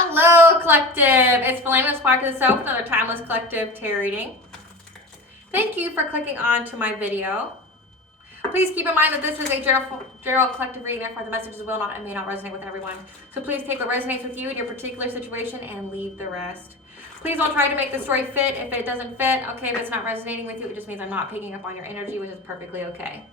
Hello, Collective. It's Philana, Spark of the Self, another Timeless Collective Tarot reading. Thank you for clicking on to my video. Please keep in mind that this is a general collective reading, therefore the messages will not and may not resonate with everyone. So please take what resonates with you in your particular situation and leave the rest. Please don't try to make the story fit if it doesn't fit. Okay, if it's not resonating with you, it just means I'm not picking up on your energy, which is perfectly okay.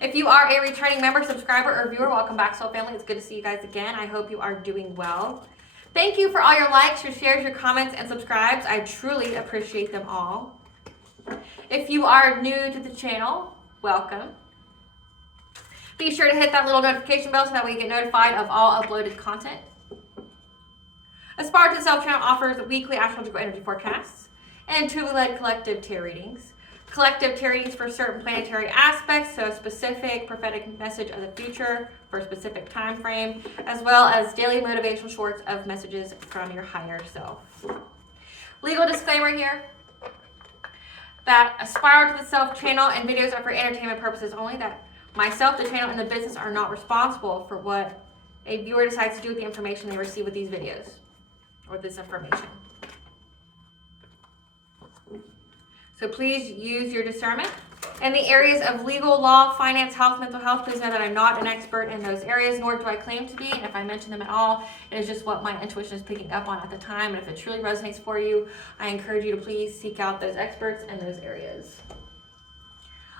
If you are a returning member, subscriber, or viewer, welcome back, Soul Family. It's good to see you guys again. I hope you are doing well. Thank you for all your likes, your shares, your comments, and subscribes. I truly appreciate them all. If you are new to the channel, welcome. Be sure to hit that little notification bell so that way you get notified of all uploaded content. Aspire to the Self channel offers weekly astrological energy forecasts and intuitive-led collective tarot readings. Collective tarot readings for certain planetary aspects, so a specific prophetic message of the future for a specific time frame, as well as daily motivational shorts of messages from your higher self. Legal disclaimer here that Aspire to the Self channel and videos are for entertainment purposes only, that myself, the channel, and the business are not responsible for what a viewer decides to do with the information they receive with these videos or this information. So please use your discernment. In the areas of legal, law, finance, health, mental health, please know that I'm not an expert in those areas, nor do I claim to be. And if I mention them at all, it is just what my intuition is picking up on at the time. And if it truly resonates for you, I encourage you to please seek out those experts in those areas.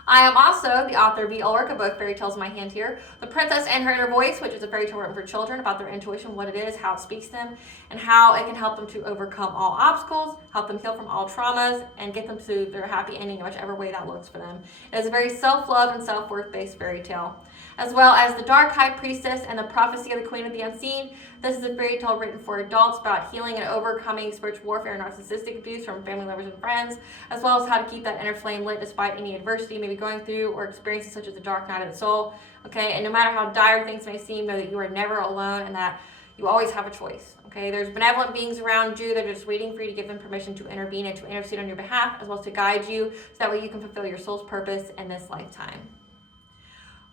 I am also the author of the Ulrika book, Fairy Tales in My Hand here, The Princess and Her Inner Voice, which is a fairy tale written for children about their intuition, what it is, how it speaks to them, and how it can help them to overcome all obstacles, help them heal from all traumas, and get them to their happy ending in whichever way that looks for them. It is a very self-love and self-worth based fairy tale. As well as The Dark High Priestess and The Prophecy of the Queen of the Unseen. This is a fairy tale written for adults about healing and overcoming spiritual warfare and narcissistic abuse from family members and friends, as well as how to keep that inner flame lit despite any adversity you may be going through or experiencing, such as the dark night of the soul. Okay, and no matter how dire things may seem, know that you are never alone and that you always have a choice. Okay, there's benevolent beings around you that are just waiting for you to give them permission to intervene and to intercede on your behalf, as well as to guide you so that way you can fulfill your soul's purpose in this lifetime.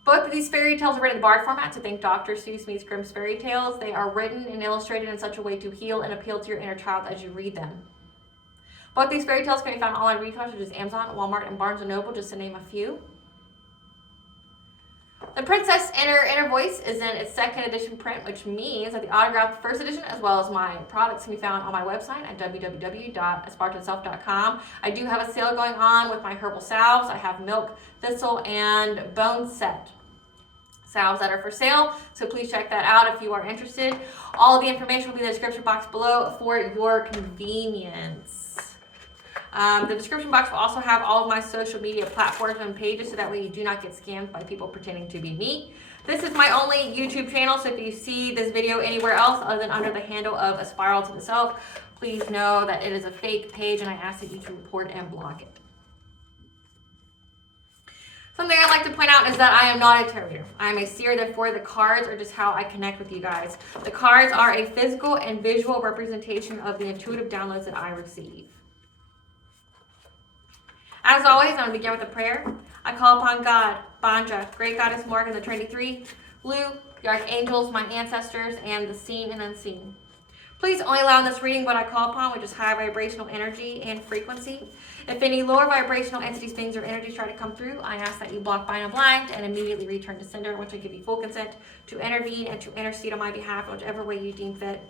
Both of these fairy tales are written in the bard format, so think Dr. Seuss meets Grimm's fairy tales. They are written and illustrated in such a way to heal and appeal to your inner child as you read them. Both these fairy tales can be found online retailers such as Amazon, Walmart, and Barnes & Noble, just to name a few. The Princess and Her Inner Voice is in its second edition print, which means that the autographed first edition, as well as my products, can be found on my website at www.aspiraltotheself.com. I do have a sale going on with my Herbal Salves. I have milk, thistle, and bone set salves that are for sale, so please check that out if you are interested. All of the information will be in the description box below for your convenience. The description box will also have all of my social media platforms and pages, so that way you do not get scammed by people pretending to be me. This is my only YouTube channel, so if you see this video anywhere else other than under the handle of Aspire to the Self, please know that it is a fake page and I ask that you to report and block it. Something I'd like to point out is that I am not a tarot reader. I am a seer, therefore the cards are just how I connect with you guys. The cards are a physical and visual representation of the intuitive downloads that I receive. As always, I'm going to begin with a prayer. I call upon God, Banja, Great Goddess Morgan, the Trinity Three, Blue, the Archangels, my ancestors, and the seen and unseen. Please only allow in this reading what I call upon, which is high vibrational energy and frequency. If any lower vibrational entities, beings, or energies try to come through, I ask that you block, bind, and blind, and immediately return to sender, in which I give you full consent to intervene and to intercede on my behalf, whichever way you deem fit.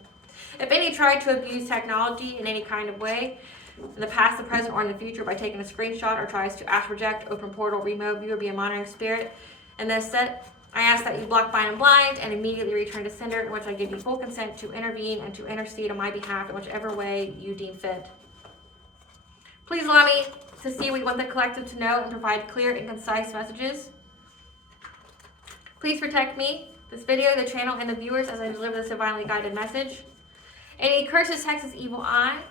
If any try to abuse technology in any kind of way, in the past, the present, or in the future, by taking a screenshot or tries to ask, reject, open portal, remote, view, or be a monitoring spirit, in this set, I ask that you block, bind, and blind, and immediately return to sender, in which I give you full consent to intervene and to intercede on my behalf in whichever way you deem fit. Please allow me to see what you want the collective to know and provide clear and concise messages. Please protect me, this video, the channel, and the viewers as I deliver this divinely guided message. Any curses, hexes, evil eye,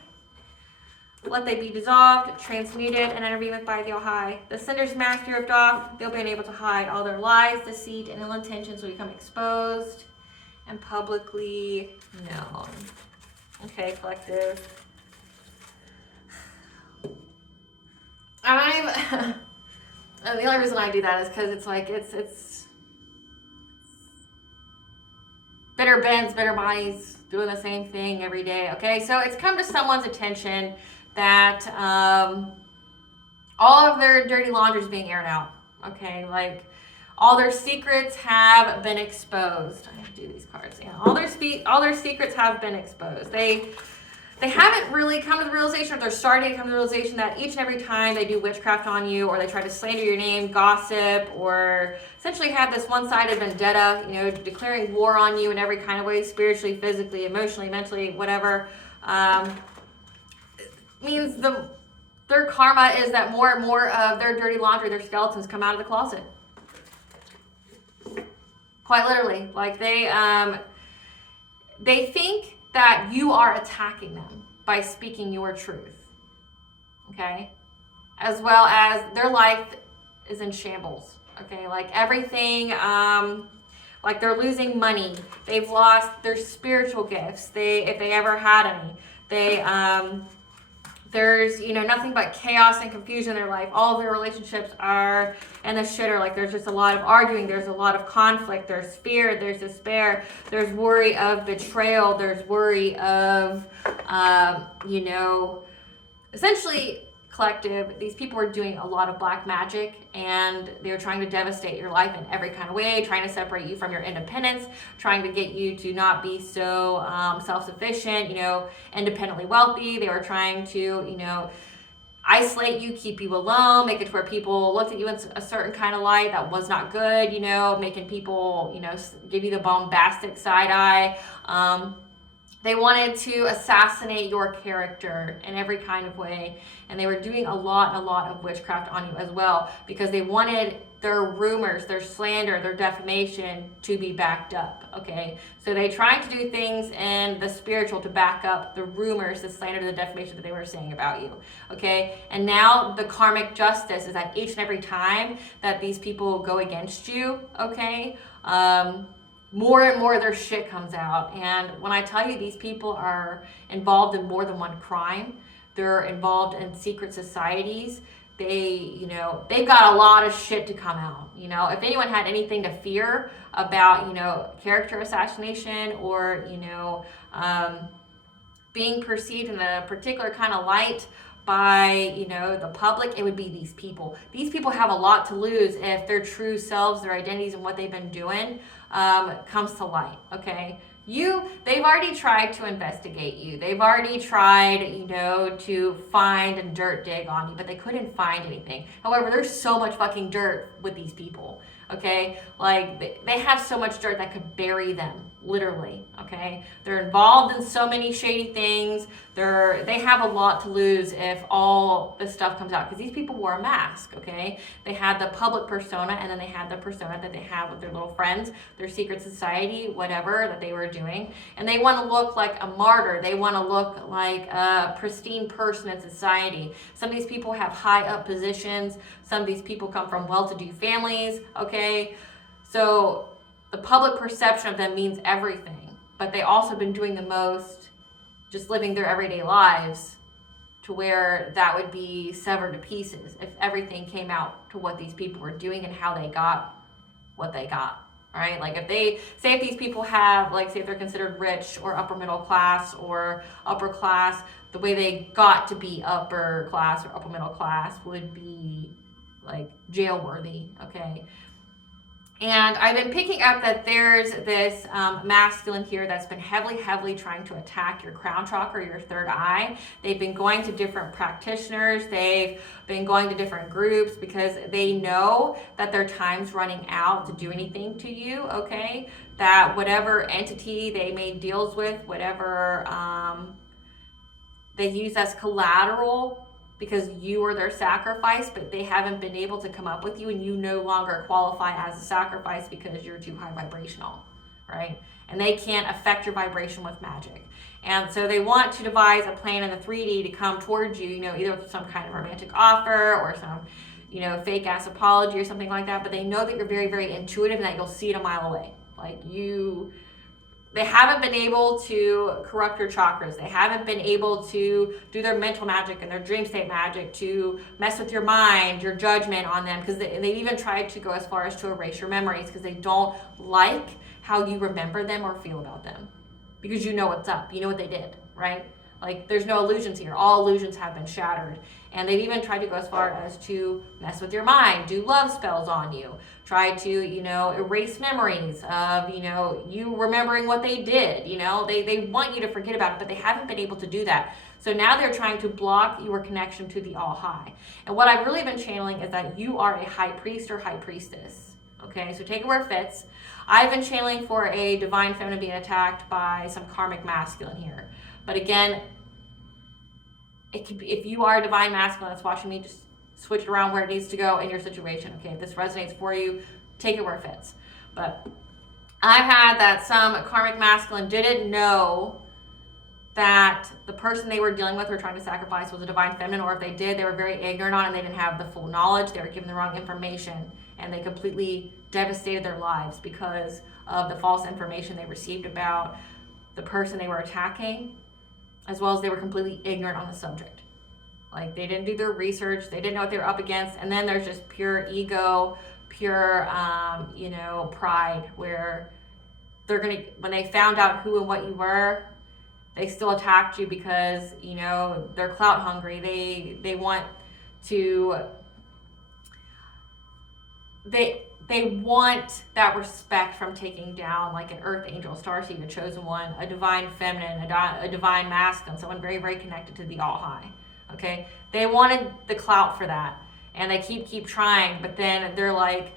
let they be dissolved, transmuted, and intervened with by the All-High. The sender's mask ripped off, they'll be unable to hide. All their lies, deceit, and ill intentions will become exposed and publicly known. Okay, collective. The only reason I do that is because it's like, it's bitter bends, bitter bodies, doing the same thing every day, okay? So it's come to someone's attention that all of their dirty laundry is being aired out, okay? Like, all their secrets have been exposed. I have to do these cards. Yeah, all their secrets have been exposed. They haven't really come to the realization, or they're starting to come to the realization that each and every time they do witchcraft on you, or they try to slander your name, gossip, or essentially have this one-sided vendetta, you know, declaring war on you in every kind of way, spiritually, physically, emotionally, mentally, whatever, means their karma is that more and more of their dirty laundry, their skeletons, come out of the closet. Quite literally. Like, they think that you are attacking them by speaking your truth, okay? As well as their life is in shambles, okay? Like, everything, like, they're losing money. They've lost their spiritual gifts, if they ever had any. There's, you know, nothing but chaos and confusion in their life. All of their relationships are in the shitter. Like, there's just a lot of arguing. There's a lot of conflict. There's fear. There's despair. There's worry of betrayal. There's worry of, you know, essentially, collective, these people are doing a lot of black magic, and they're trying to devastate your life in every kind of way, trying to separate you from your independence, trying to get you to not be so self-sufficient, you know, independently wealthy. They were trying to, you know, isolate you, keep you alone, make it to where people looked at you in a certain kind of light that was not good, you know, making people, you know, give you the bombastic side eye. They wanted to assassinate your character in every kind of way. And they were doing a lot of witchcraft on you as well, because they wanted their rumors, their slander, their defamation to be backed up, okay? So they tried to do things in the spiritual to back up the rumors, the slander, the defamation that they were saying about you, okay? And now the karmic justice is that each and every time that these people go against you, okay, more and more of their shit comes out. And when I tell you these people are involved in more than one crime, they're involved in secret societies, they've got a lot of shit to come out. You know, if anyone had anything to fear about, you know, character assassination, or, you know, being perceived in a particular kind of light by, you know, the public, it would be these people. These people have a lot to lose if their true selves, their identities, and what they've been doing comes to light, okay? They've already tried to investigate you. They've already tried, you know, to find and dirt dig on you, but they couldn't find anything. However, there's so much fucking dirt with these people, okay? Like, they have so much dirt that could bury them, literally, okay? They're involved in so many shady things. They have a lot to lose if all this stuff comes out, because these people wore a mask, okay? They had the public persona, and then they had the persona that they have with their little friends, their secret society, whatever that they were doing. And they want to look like a martyr. They want to look like a pristine person in society. Some of these people have high up positions. Some of these people come from well-to-do families, okay? So the public perception of them means everything, but they also been doing the most, just living their everyday lives, to where that would be severed to pieces if everything came out to what these people were doing and how they got what they got, right? Like, if these people have, like, say if they're considered rich or upper middle class or upper class, the way they got to be upper class or upper middle class would be, like, jail worthy, okay? And I've been picking up that there's this masculine here that's been heavily trying to attack your crown chakra, your third eye. They've been going to different practitioners. They've been going to different groups because they know that their time's running out to do anything to you, okay? That whatever entity they made deals with, whatever they use as collateral, because you were their sacrifice, but they haven't been able to come up with you, and you no longer qualify as a sacrifice because you're too high vibrational, right? And they can't affect your vibration with magic. And so they want to devise a plan in the 3D to come towards you, you know, either with some kind of romantic offer or some, you know, fake ass apology or something like that. But they know that you're very intuitive and that you'll see it a mile away. Like, they haven't been able to corrupt your chakras. They haven't been able to do their mental magic and their dream state magic to mess with your mind, your judgment on them, because they've even tried to go as far as to erase your memories, because they don't like how you remember them or feel about them. Because you know what's up. You know what they did, right? Like, there's no illusions here. All illusions have been shattered. And they've even tried to go as far as to mess with your mind, do love spells on you, try to, you know, erase memories of, you know, you remembering what they did. You know, they want you to forget about it, but they haven't been able to do that. So now they're trying to block your connection to the All High. And what I've really been channeling is that you are a high priest or high priestess. Okay, so take it where it fits. I've been channeling for a divine feminine being attacked by some karmic masculine here. But again, it could be, if you are a divine masculine that's watching me, just switch it around where it needs to go in your situation. Okay, if this resonates for you, take it where it fits. But I've had that some karmic masculine didn't know that the person they were dealing with or trying to sacrifice was a divine feminine, or if they did, they were very ignorant on it and they didn't have the full knowledge. They were given the wrong information and they completely devastated their lives because of the false information they received about the person they were attacking, as well as they were completely ignorant on the subject. Like, they didn't do their research, they didn't know what they were up against, and then there's just pure ego, pure, you know, pride, where they're gonna, when they found out who and what you were, they still attacked you because, you know, they're clout hungry. They want to, they want that respect from taking down like an earth angel, starseed, a chosen one, a divine feminine, a divine masculine, someone very, very connected to the All High. Okay, they wanted the clout for that, and they keep trying, but then they're like,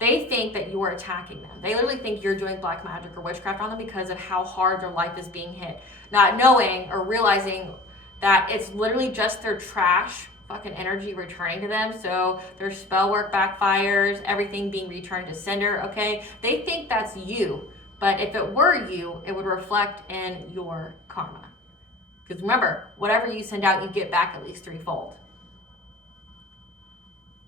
they think that you are attacking them. They literally think you're doing black magic or witchcraft on them because of how hard their life is being hit, not knowing or realizing that it's literally just their trash fucking energy returning to them. So their spell work backfires, everything being returned to sender. Okay, they think that's you, but if it were you, it would reflect in your karma. Because remember, whatever you send out, you get back at least threefold.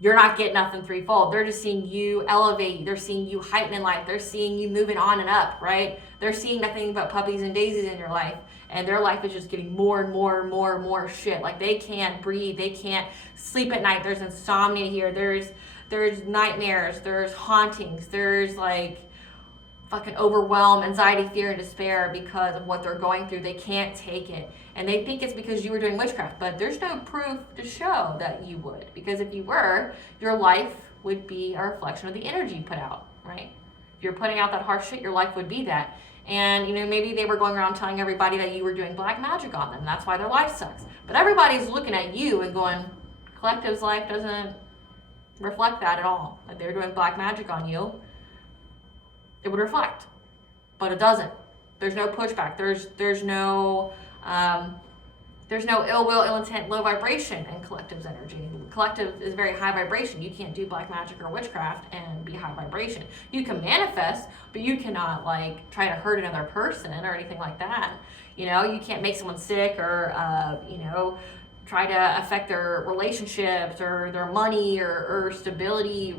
You're not getting nothing threefold. They're just seeing you elevate. They're seeing you heighten in life. They're seeing you moving on and up, right? They're seeing nothing but puppies and daisies in your life. And their life is just getting more and more and more and more shit. Like, they can't breathe. They can't sleep at night. There's insomnia here. There's nightmares. There's hauntings. There's like fucking overwhelm, anxiety, fear, and despair because of what they're going through. They can't take it. And they think it's because you were doing witchcraft, but there's no proof to show that you would. Because if you were, your life would be a reflection of the energy you put out, right? If you're putting out that harsh shit, your life would be that. And, you know, maybe they were going around telling everybody that you were doing black magic on them. That's why their life sucks. But everybody's looking at you and going, Collective's life doesn't reflect that at all. Like, they're doing black magic on you, it would reflect, but it doesn't. There's no pushback. There's no ill will, ill intent, low vibration in Collective's energy. Collective is very high vibration. You can't do black magic or witchcraft and be high vibration. You can manifest, but you cannot like try to hurt another person or anything like that. You know, you can't make someone sick or you know, try to affect their relationships or their money or stability,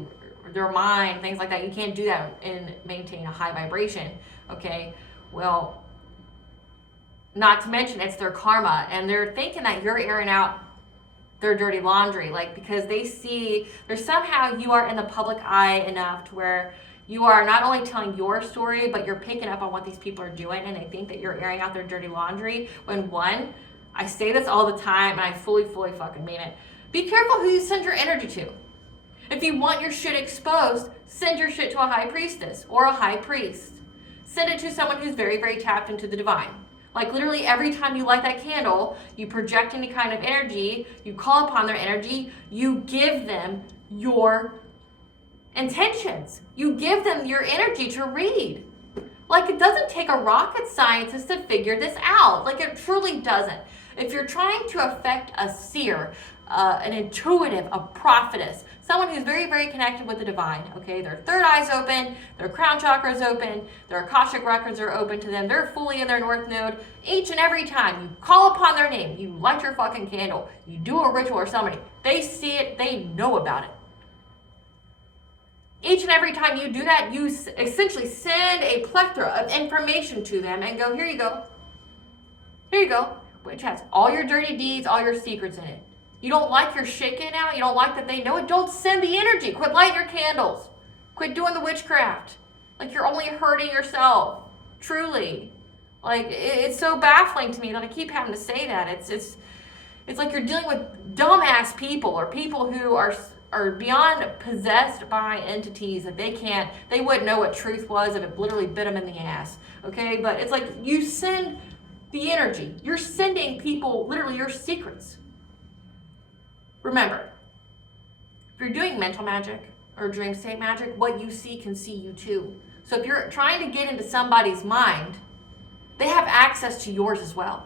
their mind, things like that. You can't do that and maintain a high vibration. Okay, well, not to mention it's their karma, and they're thinking that you're airing out their dirty laundry, like, because they see there's somehow you are in the public eye enough to where you are not only telling your story, but you're picking up on what these people are doing, and they think that you're airing out their dirty laundry. When one, I say this all the time, and I fully fucking mean it. Be careful who you send your energy to. If you want your shit exposed, send your shit to a high priestess or a high priest. Send it to someone who's very, very tapped into the divine. Like, literally every time you light that candle, you project any kind of energy, you call upon their energy, you give them your intentions. You give them your energy to read. Like, it doesn't take a rocket scientist to figure this out. Like, it truly doesn't. If you're trying to affect a seer, an intuitive, a prophetess, someone who's very, very connected with the divine, okay? Their third eye's open, their crown chakra's open, their Akashic records are open to them, they're fully in their north node. Each and every time you call upon their name, you light your fucking candle, you do a ritual or something, they see it, they know about it. Each and every time you do that, you essentially send a plethora of information to them and go, here you go. Here you go. Which has all your dirty deeds, all your secrets in it. You don't like your shit getting out? You don't like that they know it? Don't send the energy. Quit lighting your candles. Quit doing the witchcraft. Like, you're only hurting yourself, truly. Like, it's so baffling to me that I keep having to say that. It's like you're dealing with dumbass people, or people who are beyond possessed by entities that they wouldn't know what truth was if it literally bit them in the ass, okay? But it's like you send the energy. You're sending people literally your secrets. Remember, if you're doing mental magic or dream state magic, what you see can see you too. So if you're trying to get into somebody's mind, they have access to yours as well,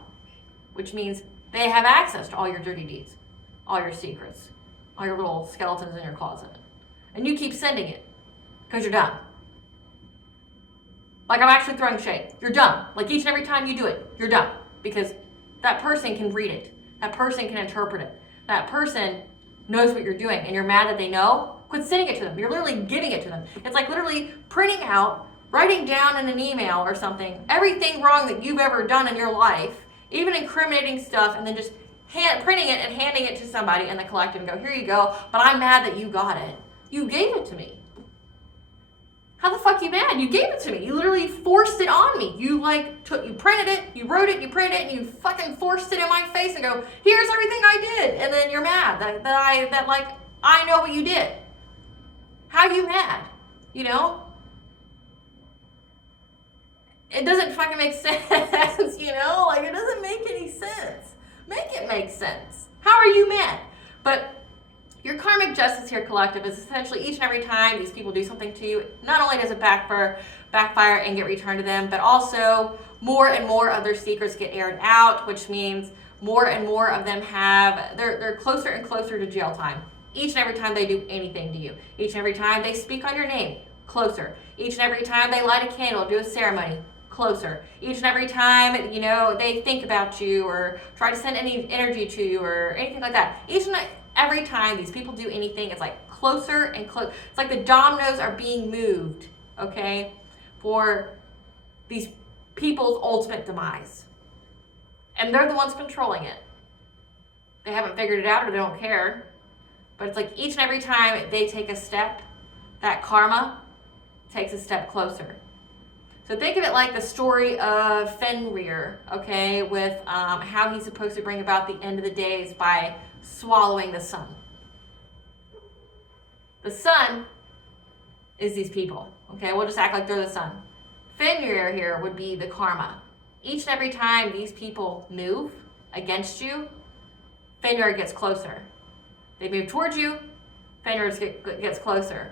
which means they have access to all your dirty deeds, all your secrets, all your little skeletons in your closet. And you keep sending it because you're dumb. Like, I'm actually throwing shade. You're dumb. Like, each and every time you do it, you're dumb. Because that person can read it. That person can interpret it. That person knows what you're doing, and you're mad that they know. Quit sending it to them. You're literally giving it to them. It's like literally printing out, writing down in an email or something, everything wrong that you've ever done in your life, even incriminating stuff, and then just printing it and handing it to somebody in the collective and go, here you go, but I'm mad that you got it. You gave it to me. How the fuck you mad? You gave it to me. You literally forced it on me. You you printed it, you wrote it, you printed it, and you fucking forced it in my face and go, here's everything I did. And then you're mad that I know what you did. How you mad? You know? It doesn't fucking make sense, you know? Like, it doesn't make any sense. Make it make sense. How are you mad? But your karmic justice here, collective, is essentially each and every time these people do something to you, not only does it backfire and get returned to them, but also more and more of their secrets get aired out, which means more and more of them they're closer and closer to jail time. Each and every time they do anything to you. Each and every time they speak on your name, closer. Each and every time they light a candle, do a ceremony, closer. Each and every time, you know, they think about you or try to send any energy to you or anything like that. Each and every time these people do anything, it's like closer and closer. It's like the dominoes are being moved, okay, for these people's ultimate demise. And they're the ones controlling it. They haven't figured it out or they don't care. But it's like each and every time they take a step, that karma takes a step closer. So think of it like the story of Fenrir, okay, with how he's supposed to bring about the end of the days by swallowing the sun. The sun is these people, okay? We'll just act like they're the sun. Fenrir here would be the karma. Each and every time these people move against you, Fenrir gets closer. They move towards you, Fenrir gets closer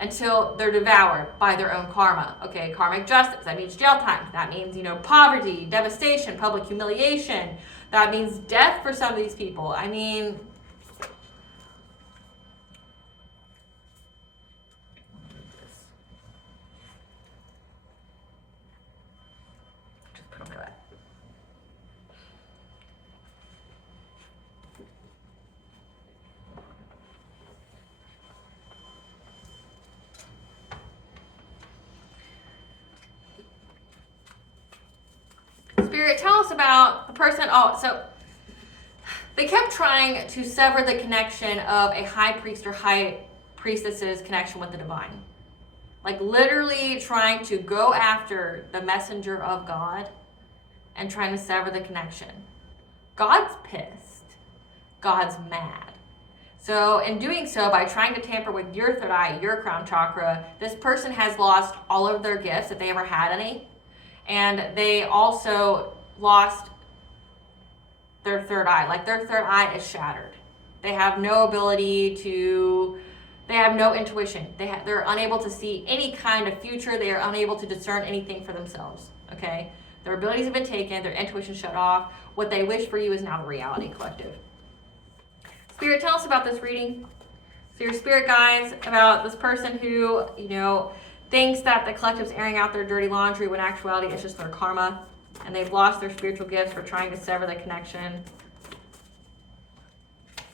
until they're devoured by their own karma. Okay, karmic justice, that means jail time. That means, you know, poverty, devastation, public humiliation. That means death for some of these people. I mean, just put on that. Spirit, tell us about the person. So they kept trying to sever the connection of a high priest or high priestess's connection with the divine. Like literally trying to go after the messenger of God and trying to sever the connection. God's pissed. God's mad. So in doing so, by trying to tamper with your third eye, your crown chakra, this person has lost all of their gifts, if they ever had any. And they also lost their third eye. Like their third eye is shattered. They have no ability to, they have no intuition. They're unable to see any kind of future. They are unable to discern anything for themselves, okay? Their abilities have been taken, their intuition shut off. What they wish for you is now the reality, collective. Spirit, tell us about this reading. So your spirit guides about this person who, you know, thinks that the collective's airing out their dirty laundry when in actuality it's just their karma, and they've lost their spiritual gifts for trying to sever the connection.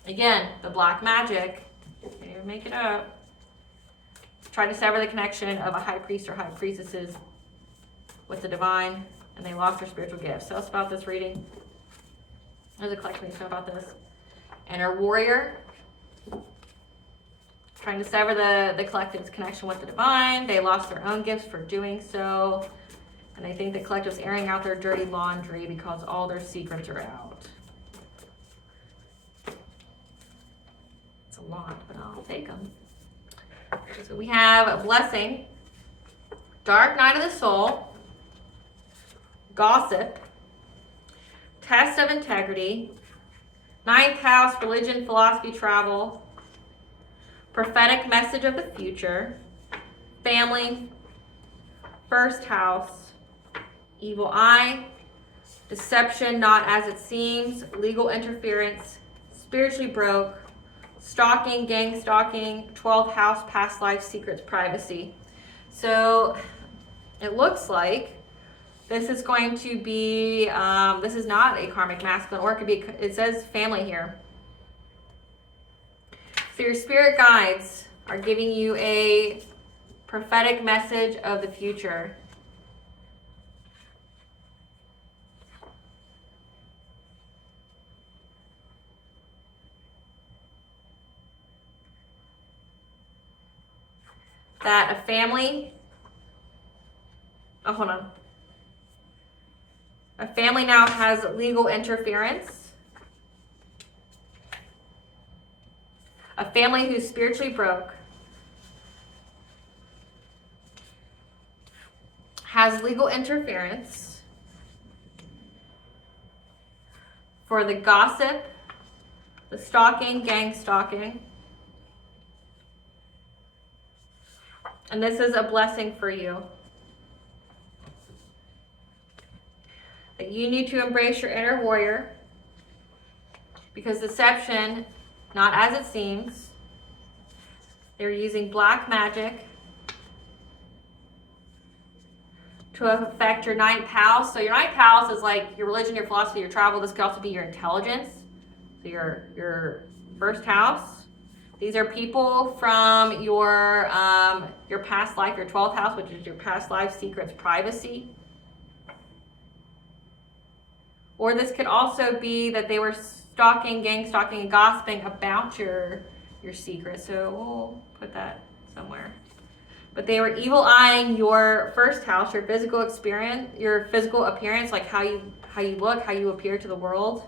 Again, the black magic, can't even make it up, trying to sever the connection of a high priest or high priestesses with the divine, and they lost their spiritual gifts. Tell us about this reading. There's a collection about this. Inner warrior, trying to sever the collective's connection with the divine. They lost their own gifts for doing so. And I think the collective's airing out their dirty laundry because all their secrets are out. It's a lot, but I'll take them. So we have a blessing, dark night of the soul, gossip, test of integrity, ninth house, religion, philosophy, travel, prophetic message of the future, family, first house, evil eye, deception not as it seems, legal interference, spiritually broke, stalking, gang stalking, 12th house, past life, secrets, privacy. So it looks like this is going to be, this is not a karmic masculine, or it could be, it says family here. So your spirit guides are giving you a prophetic message of the future. That a family, oh, hold on. A family now has legal interference. A family who's spiritually broke has legal interference for the gossip, the stalking, gang stalking. And this is a blessing for you. That you need to embrace your inner warrior, because deception, not as it seems, they're using black magic to affect your ninth house. So your ninth house is like your religion, your philosophy, your travel. This could also be your intelligence. So your first house. These are people from your past life, your 12th house, which is your past life, secrets, privacy. Or this could also be that they were stalking, gang stalking, and gossiping about your secrets. So we'll put that somewhere. But they were evil eyeing your first house, your physical experience, your physical appearance, like how you look, how you appear to the world.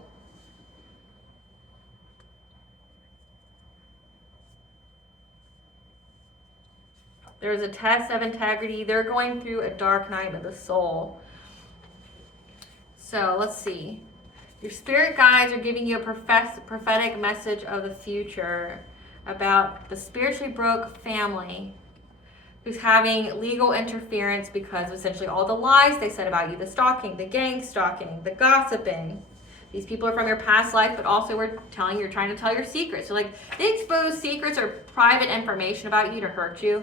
There's a test of integrity. They're going through a dark night of the soul. So let's see. Your spirit guides are giving you a prophetic message of the future about the spiritually broke family who's having legal interference because of essentially all the lies they said about you, the stalking, the gang stalking, the gossiping. These people are from your past life, but also you're trying to tell your secrets. So like they expose secrets or private information about you to hurt you.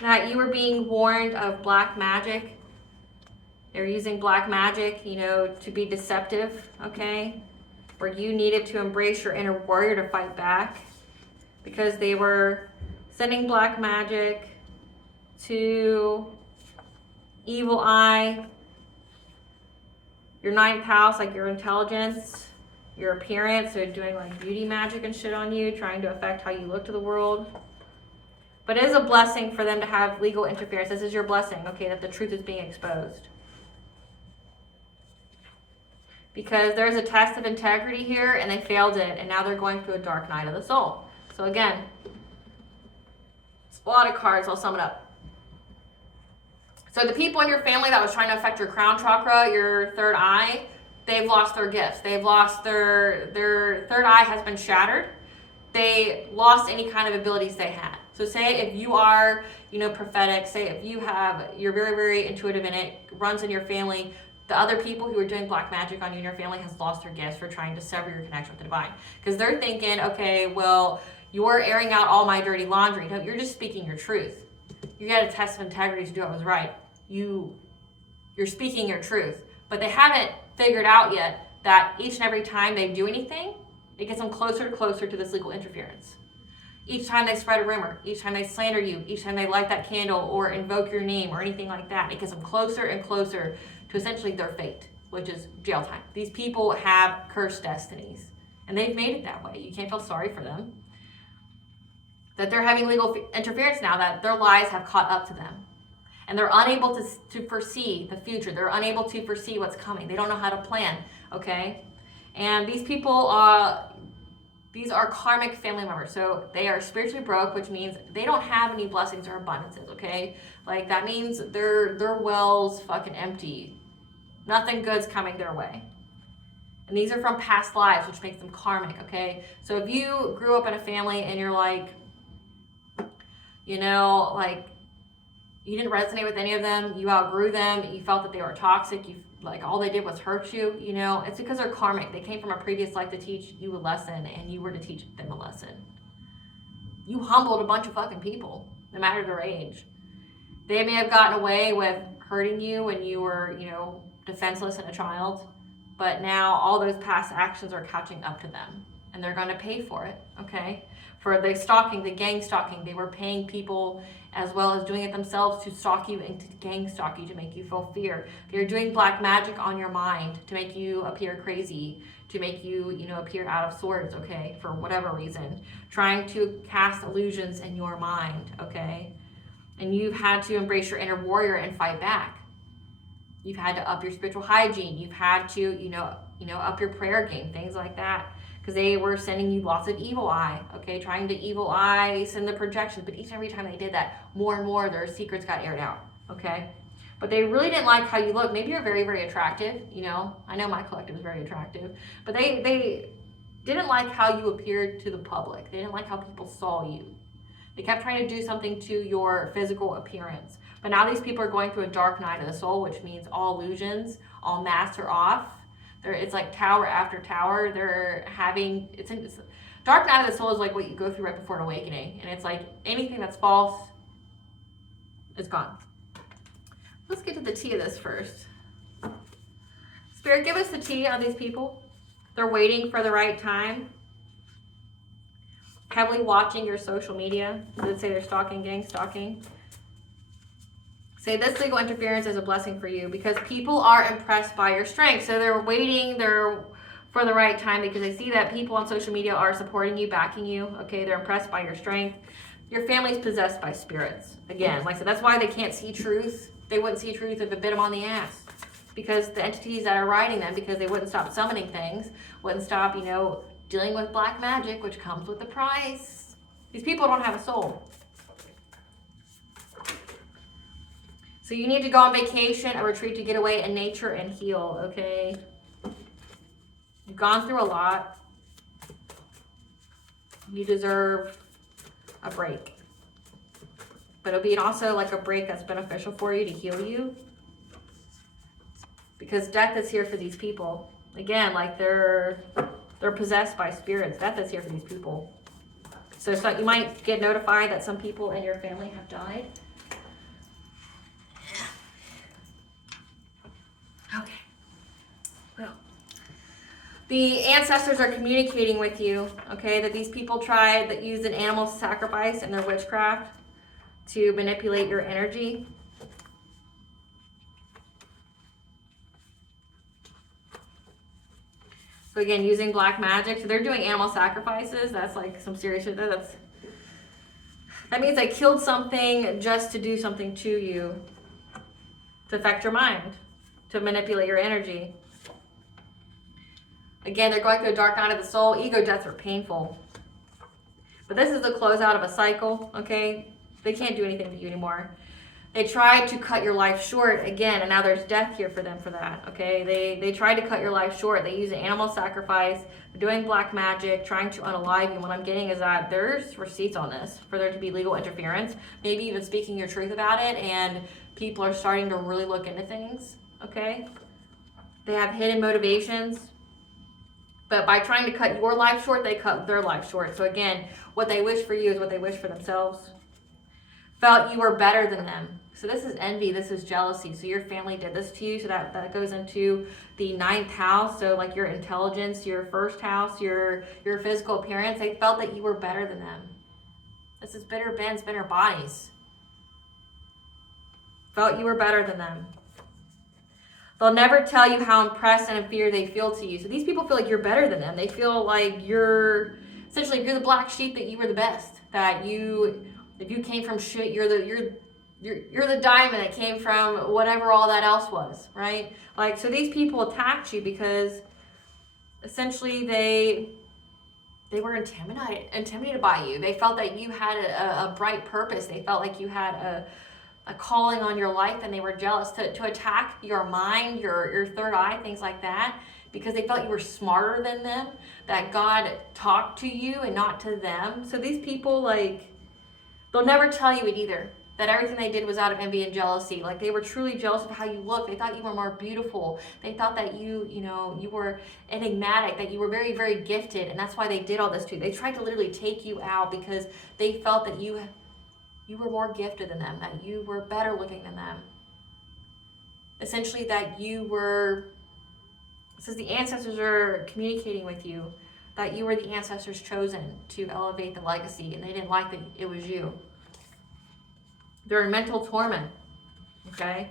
That you were being warned of black magic. They're using black magic, to be deceptive, okay? Where you needed to embrace your inner warrior to fight back, because they were sending black magic to evil eye, your ninth house, like your intelligence, your appearance. They're doing like beauty magic and shit on you, trying to affect how you look to the world. But it is a blessing for them to have legal interference. This is your blessing, okay, that the truth is being exposed. Because there's a test of integrity here, and they failed it, and now they're going through a dark night of the soul. So again, it's a lot of cards. I'll sum it up. So the people in your family that was trying to affect your crown chakra, your third eye, they've lost their gifts. They've lost their third eye has been shattered. They lost any kind of abilities they had. So say if you are, prophetic, say if you're very, very intuitive in it, runs in your family, the other people who are doing black magic on you and your family has lost their gifts for trying to sever your connection with the divine. Because they're thinking, okay, well, you're airing out all my dirty laundry. No, you're just speaking your truth. You got a test of integrity to do what was right. You're speaking your truth. But they haven't figured out yet that each and every time they do anything, it gets them closer and closer to this legal interference. Each time they spread a rumor, each time they slander you, each time they light that candle or invoke your name or anything like that, it gets them closer and closer to essentially their fate. which is jail time. These people have cursed destinies, and they've made it that way. You can't feel sorry for them. That they're having legal interference now, that their lies have caught up to them. And they're unable to foresee the future. They're unable to foresee what's coming. They don't know how to plan, okay? And these people these are karmic family members. So they are spiritually broke, which means they don't have any blessings or abundances, okay? Like that means their well's fucking empty. Nothing good's coming their way. And these are from past lives, which makes them karmic, okay? So if you grew up in a family and you're like, you know, like you didn't resonate with any of them, you outgrew them, you felt that they were toxic, you like all they did was hurt you, you know, it's because they're karmic. They came from a previous life to teach you a lesson, and you were to teach them a lesson. You humbled a bunch of fucking people, no matter their age. They may have gotten away with hurting you when you were, you know, defenseless and a child, but now all those past actions are catching up to them, and they're going to pay for it, okay? For the stalking, the gang stalking, they were paying people as well as doing it themselves to stalk you and to gang stalk you, to make you feel fear. They're doing black magic on your mind to make you appear crazy, to make you, you know, appear out of sorts, okay, for whatever reason. Trying to cast illusions in your mind, okay? And you've had to embrace your inner warrior and fight back. You've had to up your spiritual hygiene. You've had to, you know, up your prayer game, things like that. Because they were sending you lots of evil eye, okay? Trying to evil eye, send the projections. But each and every time they did that, more and more their secrets got aired out, okay? But they really didn't like how you look. Maybe you're very, very attractive, you know? I know my collective is very attractive. But they didn't like how you appeared to the public. They didn't like how people saw you. They kept trying to do something to your physical appearance. But now these people are going through a dark night of the soul, which means all illusions, all masks are off. It's like tower after tower. They're having, it's dark night of the soul is like what you go through right before an awakening. And it's like anything that's false is gone. Let's get to the tea of this first. Spirit, give us the tea on these people. They're waiting for the right time. Heavily watching your social media. Does it say they're stalking, gang stalking? Say this legal interference is a blessing for you because people are impressed by your strength. So they're waiting for the right time because they see that people on social media are supporting you, backing you. Okay, they're impressed by your strength. Your family's possessed by spirits. Again, like I said, that's why they can't see truth. They wouldn't see truth if it bit them on the ass. Because the entities that are riding them, because they wouldn't stop summoning things, wouldn't stop, you know, dealing with black magic, which comes with a price. These people don't have a soul. So you need to go on vacation, a retreat to get away in nature and heal, okay? You've gone through a lot. You deserve a break. But it'll be also like a break that's beneficial for you to heal you. Because death is here for these people. Again, like they're possessed by spirits. Death is here for these people. So you might get notified that some people in your family have died. Okay. Well, the ancestors are communicating with you, okay, that these people that use an animal sacrifice in their witchcraft to manipulate your energy. So again, using black magic. So they're doing animal sacrifices. That's like some serious shit. That means they killed something just to do something to you, to affect your mind, to manipulate your energy. Again, they're going through a dark night of the soul. Ego deaths are painful. But this is the closeout of a cycle, okay? They can't do anything to you anymore. They tried to cut your life short again, and now there's death here for them for that, okay? They tried to cut your life short. They use an animal sacrifice, doing black magic, trying to unalive you. What I'm getting is that there's receipts on this for there to be legal interference, maybe even speaking your truth about it, and people are starting to really look into things, okay? They have hidden motivations, but by trying to cut your life short, they cut their life short. So again, what they wish for you is what they wish for themselves. Felt you were better than them. So this is envy, this is jealousy. So your family did this to you, so that goes into the 9th house. So like your intelligence, your first house, your physical appearance. They felt that you were better than them. This is bitter bends, bitter bodies. Felt you were better than them. They'll never tell you how impressed and inferior they feel to you. So these people feel like you're better than them. They feel like you're the black sheep, that you were the best. That if you came from shit, you're the diamond that came from whatever all that else was, right? Like, so these people attacked you because essentially they were intimidated by you. They felt that you had a bright purpose. They felt like you had a calling on your life, and they were jealous to attack your mind, your third eye, things like that, because they felt you were smarter than them, that God talked to you and not to them. So these people, like, they'll never tell you it either, that everything they did was out of envy and jealousy. Like, they were truly jealous of how you looked. They thought you were more beautiful. They thought that you were enigmatic, that you were very, very gifted, and that's why they did all this to you. They tried to literally take you out because they felt that you were more gifted than them, that you were better looking than them. Essentially, that you were, it says the ancestors are communicating with you, that you were the ancestors chosen to elevate the legacy, and they didn't like that it was you. They're in mental torment, okay?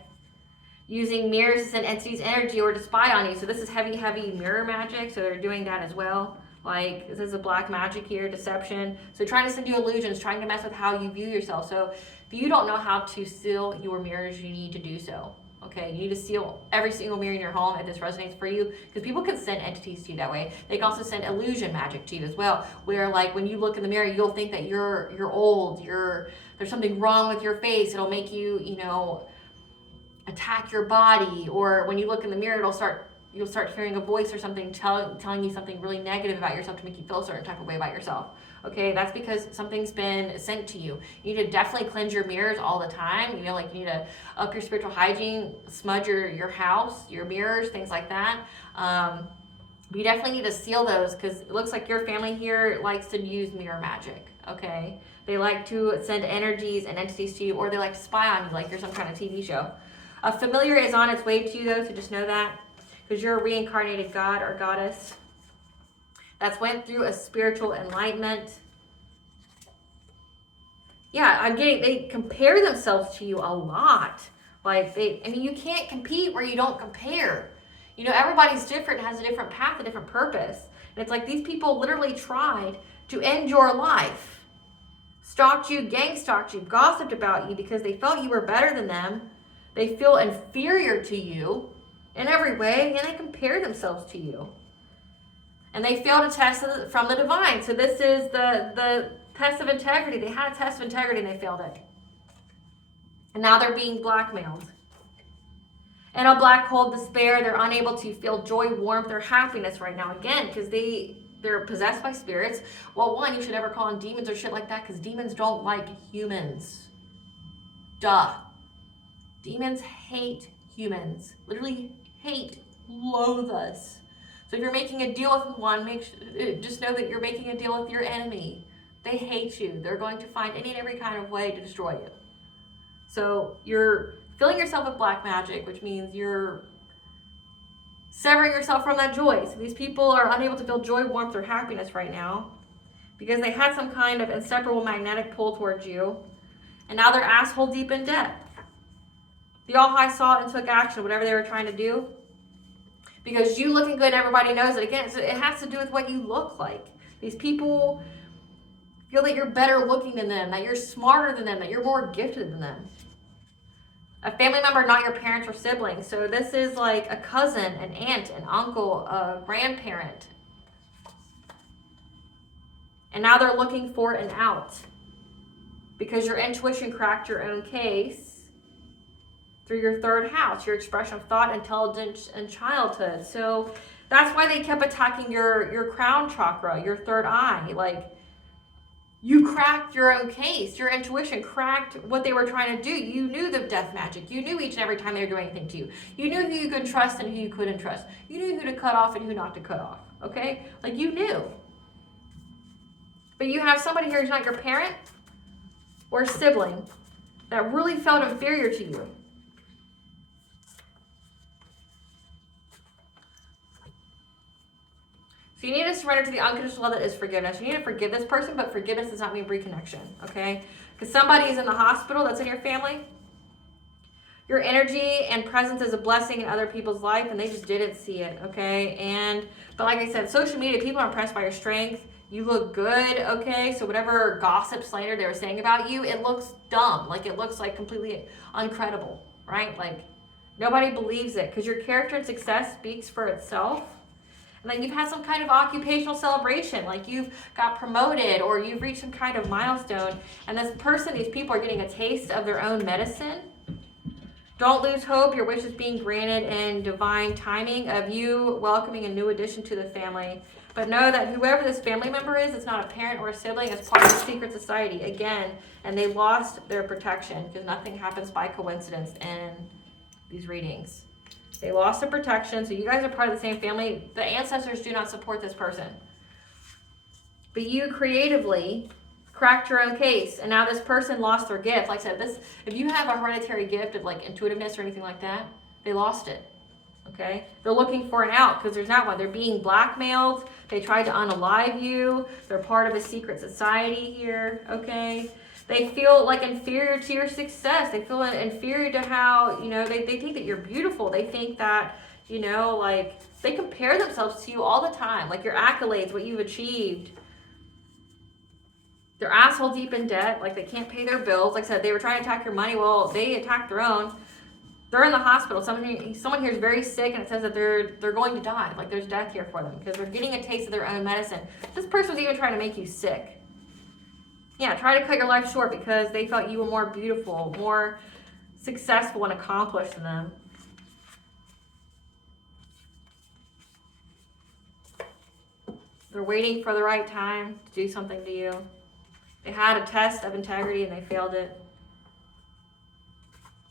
Using mirrors to send entities energy or to spy on you. So this is heavy, heavy mirror magic, so they're doing that as well. Like, this is a black magic here, deception. So trying to send you illusions, trying to mess with how you view yourself. So if you don't know how to seal your mirrors, you need to do so. Okay, you need to seal every single mirror in your home if this resonates for you, because people can send entities to you that way. They can also send illusion magic to you as well, where like when you look in the mirror, you'll think that you're old, there's something wrong with your face. It'll make you, attack your body, or when you look in the mirror, you'll start hearing a voice or something telling you something really negative about yourself to make you feel a certain type of way about yourself. Okay, that's because something's been sent to you. You need to definitely cleanse your mirrors all the time. You need to up your spiritual hygiene, smudge your house, your mirrors, things like that. You definitely need to seal those, because it looks like your family here likes to use mirror magic. Okay, they like to send energies and entities to you, or they like to spy on you like you're some kind of TV show. A familiar is on its way to you, though, so just know that, because you're a reincarnated god or goddess that's went through a spiritual enlightenment. Yeah, they compare themselves to you a lot. Like, you can't compete where you don't compare. Everybody's different, has a different path, a different purpose. And it's like these people literally tried to end your life. Stalked you, gang stalked you, gossiped about you because they felt you were better than them. They feel inferior to you in every way, and they compare themselves to you. And they failed a test from the divine. So this is the test of integrity. They had a test of integrity and they failed it. And now they're being blackmailed. In a black hole of despair, they're unable to feel joy, warmth, or happiness right now. Again, because they're possessed by spirits. Well, one, you should never call on demons or shit like that, because demons don't like humans. Duh. Demons hate humans. Literally hate, loathe us. So if you're making a deal with one, just know that you're making a deal with your enemy. They hate you. They're going to find any and every kind of way to destroy you. So you're filling yourself with black magic, which means you're severing yourself from that joy. So these people are unable to feel joy, warmth, or happiness right now because they had some kind of inseparable magnetic pull towards you, and now they're asshole deep in debt. The All High saw it and took action, whatever they were trying to do. Because you looking good, everybody knows it. Again, it has to do with what you look like. These people feel that you're better looking than them, that you're smarter than them, that you're more gifted than them. A family member, not your parents or siblings. So this is like a cousin, an aunt, an uncle, a grandparent. And now they're looking for an out. Because your intuition cracked your own case through your third house, your expression of thought, intelligence, and childhood. So that's why they kept attacking your crown chakra, your third eye. Like, you cracked your own case. Your intuition cracked what they were trying to do. You knew the death magic. You knew each and every time they were doing anything to you. You knew who you could trust and who you couldn't trust. You knew who to cut off and who not to cut off. Okay? Like, you knew. But you have somebody here who's not your parent or sibling that really felt inferior to you. So you need to surrender to the unconditional love that is forgiveness. You need to forgive this person, but forgiveness does not mean reconnection, okay? Because somebody is in the hospital that's in your family. Your energy and presence is a blessing in other people's life, and they just didn't see it, okay? But like I said, social media, people are impressed by your strength. You look good, okay? So whatever gossip, slander they were saying about you, it looks dumb. Like, it looks like completely uncredible, right? Like, nobody believes it because your character and success speaks for itself. And then you've had some kind of occupational celebration, like you've got promoted or you've reached some kind of milestone. And this person, these people are getting a taste of their own medicine. Don't lose hope. Your wish is being granted in divine timing of you welcoming a new addition to the family. But know that whoever this family member is, it's not a parent or a sibling, it's part of the secret society. Again, and they lost their protection because nothing happens by coincidence in these readings. They lost their protection, so you guys are part of the same family. The ancestors do not support this person. But you creatively cracked your own case, and now this person lost their gift. Like I said, this, if you have a hereditary gift of like intuitiveness or anything like that, they lost it. Okay? They're looking for an out because there's not one. They're being blackmailed. They tried to unalive you. They're part of a secret society here. Okay? They feel like inferior to your success. They feel inferior to how, they think that you're beautiful. They think that, like, they compare themselves to you all the time. Like your accolades, what you've achieved. They're asshole deep in debt. Like they can't pay their bills. Like I said, they were trying to attack your money. Well, they attacked their own. They're in the hospital. Someone here is very sick, and it says that they're going to die. Like there's death here for them because they're getting a taste of their own medicine. This person was even trying to make you sick. Yeah, try to cut your life short because they felt you were more beautiful, more successful and accomplished than them. They're waiting for the right time to do something to you. They had a test of integrity and they failed it.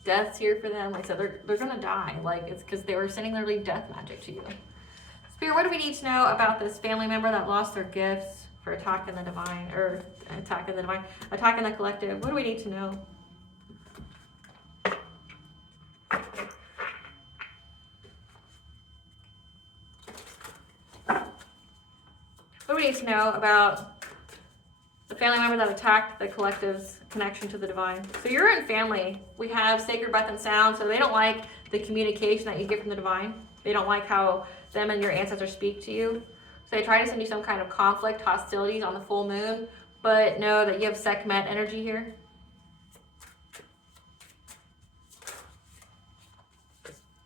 Death's here for them. Like I said, they're going to die. Like, it's because they were sending literally death magic to you. Spirit, what do we need to know about this family member that lost their gifts for attacking the divine, or attacking the collective? What do we need to know? What do we need to know about the family member that attacked the collective's connection to the divine? So you're in family. We have sacred breath and sound, so they don't like the communication that you get from the divine. They don't like how them and your ancestors speak to you. So they try to send you some kind of conflict, hostilities on the full moon, but know that you have Sekhmet energy here.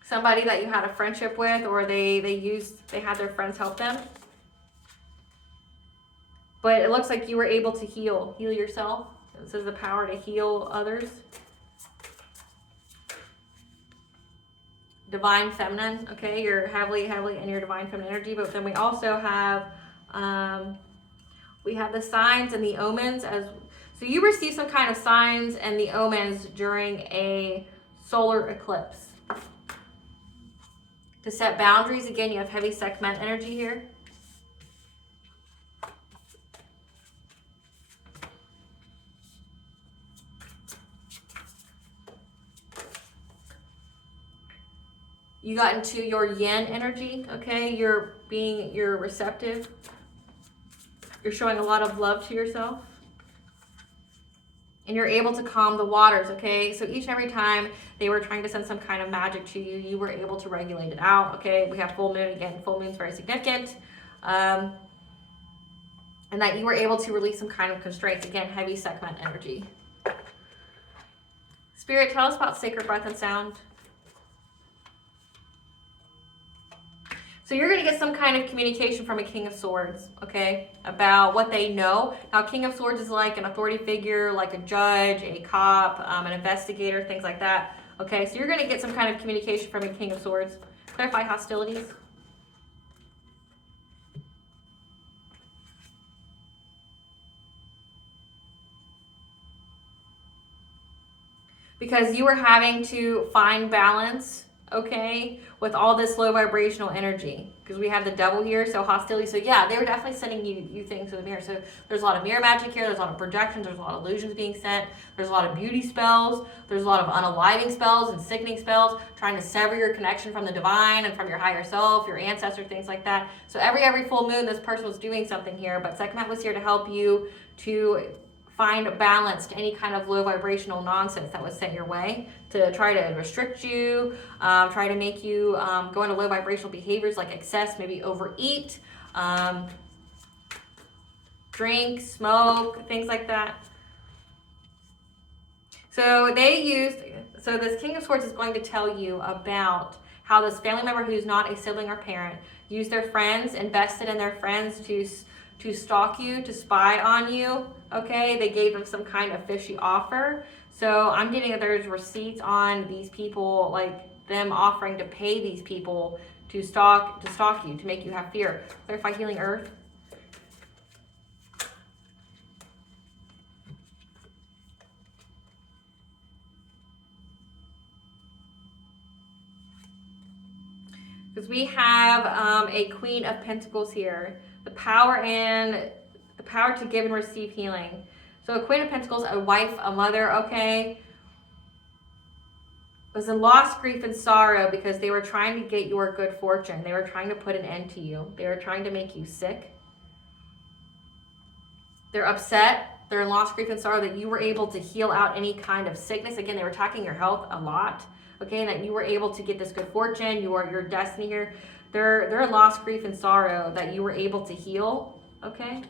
Somebody that you had a friendship with, or they had their friends help them. But it looks like you were able to heal yourself. It says the power to heal others. Divine feminine, okay? You're heavily in your divine feminine energy. But then we also have, the signs and the omens. So you receive some kind of signs and the omens during a solar eclipse. To set boundaries, again, you have heavy Sekhmet energy here. You got into your yin energy, okay? You're receptive. You're showing a lot of love to yourself. And you're able to calm the waters, okay? So each and every time they were trying to send some kind of magic to you, you were able to regulate it out, okay? We have full moon again. Full moon's very significant. And that you were able to release some kind of constraints. Again, heavy Sekhmet energy. Spirit, tell us about sacred breath and sound. So you're going to get some kind of communication from a King of Swords, okay, about what they know. Now, King of Swords is like an authority figure, like a judge, a cop, an investigator, things like that. Okay, so you're going to get some kind of communication from a King of Swords. Clarify hostilities. Because you were having to find balance, okay, with all this low vibrational energy, because we have the devil here, so hostility. So yeah, they were definitely sending you things to the mirror. So there's a lot of mirror magic here, there's a lot of projections, there's a lot of illusions being sent, there's a lot of beauty spells, there's a lot of unaliving spells and sickening spells, trying to sever your connection from the divine and from your higher self, your ancestor, things like that. So every full moon, this person was doing something here, but Sekhmet was here to help you to find balance to any kind of low vibrational nonsense that was sent your way to try to restrict you, try to make you go into low vibrational behaviors like excess, maybe overeat, drink, smoke, things like that. So this King of Swords is going to tell you about how this family member who's not a sibling or parent used their friends, invested in their friends to stalk you, to spy on you, okay? They gave them some kind of fishy offer. So I'm getting that there's receipts on these people, like them offering to pay these people to stalk you, to make you have fear. Clarify Healing Earth. Because we have a Queen of Pentacles here. The power to give and receive healing. So a Queen of Pentacles, a wife, a mother, okay, was in loss, grief, and sorrow because they were trying to get your good fortune. They were trying to put an end to you. They were trying to make you sick. They're upset. They're in loss, grief, and sorrow that you were able to heal out any kind of sickness. Again, they were attacking your health a lot. Okay, and that you were able to get this good fortune, your destiny here. They're in loss, grief, and sorrow that you were able to heal, okay?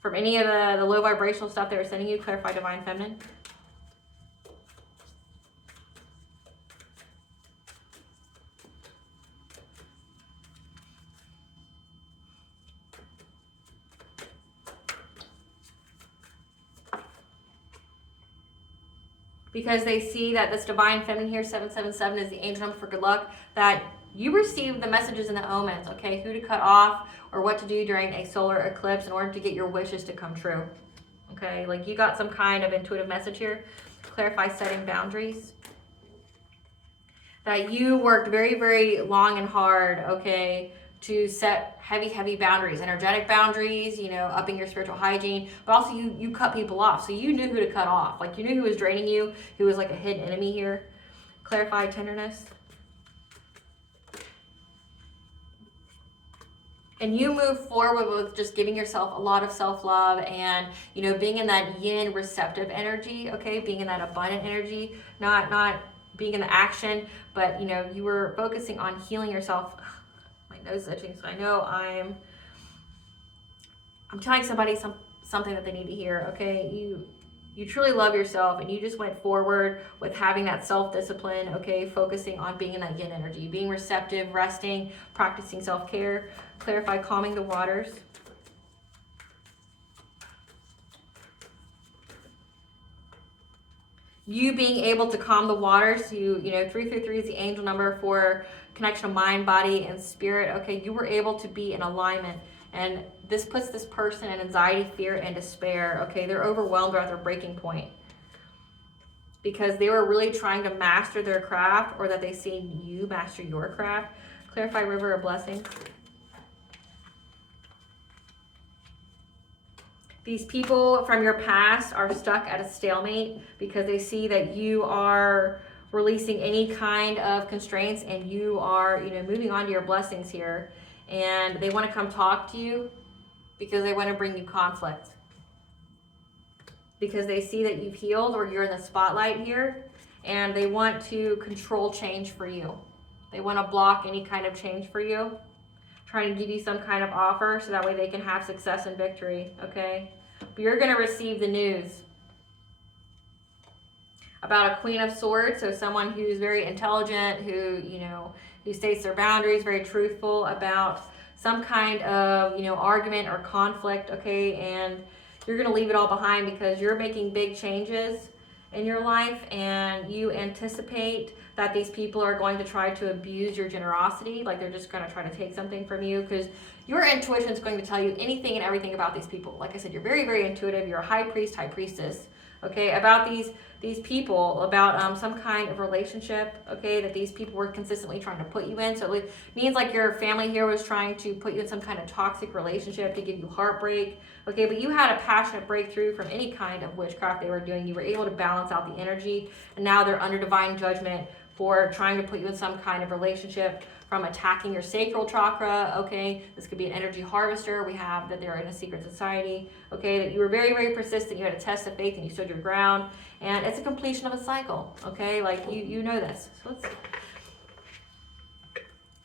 From any of the low vibrational stuff they were sending you. Clarify Divine Feminine. Because they see that this Divine Feminine here, 777, is the angel number for good luck, that you receive the messages and the omens, okay? Who to cut off or what to do during a solar eclipse in order to get your wishes to come true, okay? Like you got some kind of intuitive message here. Clarify setting boundaries. That you worked very, very long and hard, okay, to set heavy boundaries, energetic boundaries, you know, upping your spiritual hygiene, but also you cut people off. So you knew who to cut off. Like you knew who was draining you, who was like a hidden enemy here. Clarify tenderness. And you move forward with just giving yourself a lot of self-love and, you know, being in that yin receptive energy, okay? Being in that abundant energy, not being in the action, but, you know, you were focusing on healing yourself. Nose itching, so I know I'm telling somebody something that they need to hear, okay? You truly love yourself and you just went forward with having that self-discipline, okay? Focusing on being in that yin energy, being receptive, resting, practicing self-care. Clarify calming the waters. You being able to calm the waters, you know, 333 is the angel number for connection of mind, body, and spirit. Okay, you were able to be in alignment, and this puts this person in anxiety, fear, and despair. Okay, they're overwhelmed or at their breaking point because they were really trying to master their craft, or that they seen you master your craft. Clarify river of blessings. These people from your past are stuck at a stalemate because they see that you are releasing any kind of constraints and you are, you know, moving on to your blessings here. And they want to come talk to you because they want to bring you conflict. Because they see that you've healed or you're in the spotlight here, and they want to control change for you. They want to block any kind of change for you, trying to give you some kind of offer so that way they can have success and victory, okay? But you're going to receive the news about a Queen of Swords, so someone who's very intelligent, who, you know, who states their boundaries, very truthful about some kind of, you know, argument or conflict, okay? And you're going to leave it all behind because you're making big changes in your life, and you anticipate that these people are going to try to abuse your generosity, like they're just going to try to take something from you, because your intuition is going to tell you anything and everything about these people. Like I said, you're very, very intuitive. You're a high priest, high priestess, okay, about these people, about some kind of relationship, okay, that these people were consistently trying to put you in. So it means like your family here was trying to put you in some kind of toxic relationship to give you heartbreak, okay, but you had a passionate breakthrough from any kind of witchcraft they were doing. You were able to balance out the energy, and now they're under divine judgment for trying to put you in some kind of relationship, from attacking your sacral chakra, okay? This could be an energy harvester. We have that they're in a secret society, okay? That you were very, very persistent. You had a test of faith and you stood your ground. And it's a completion of a cycle, okay? Like, you know this. So let's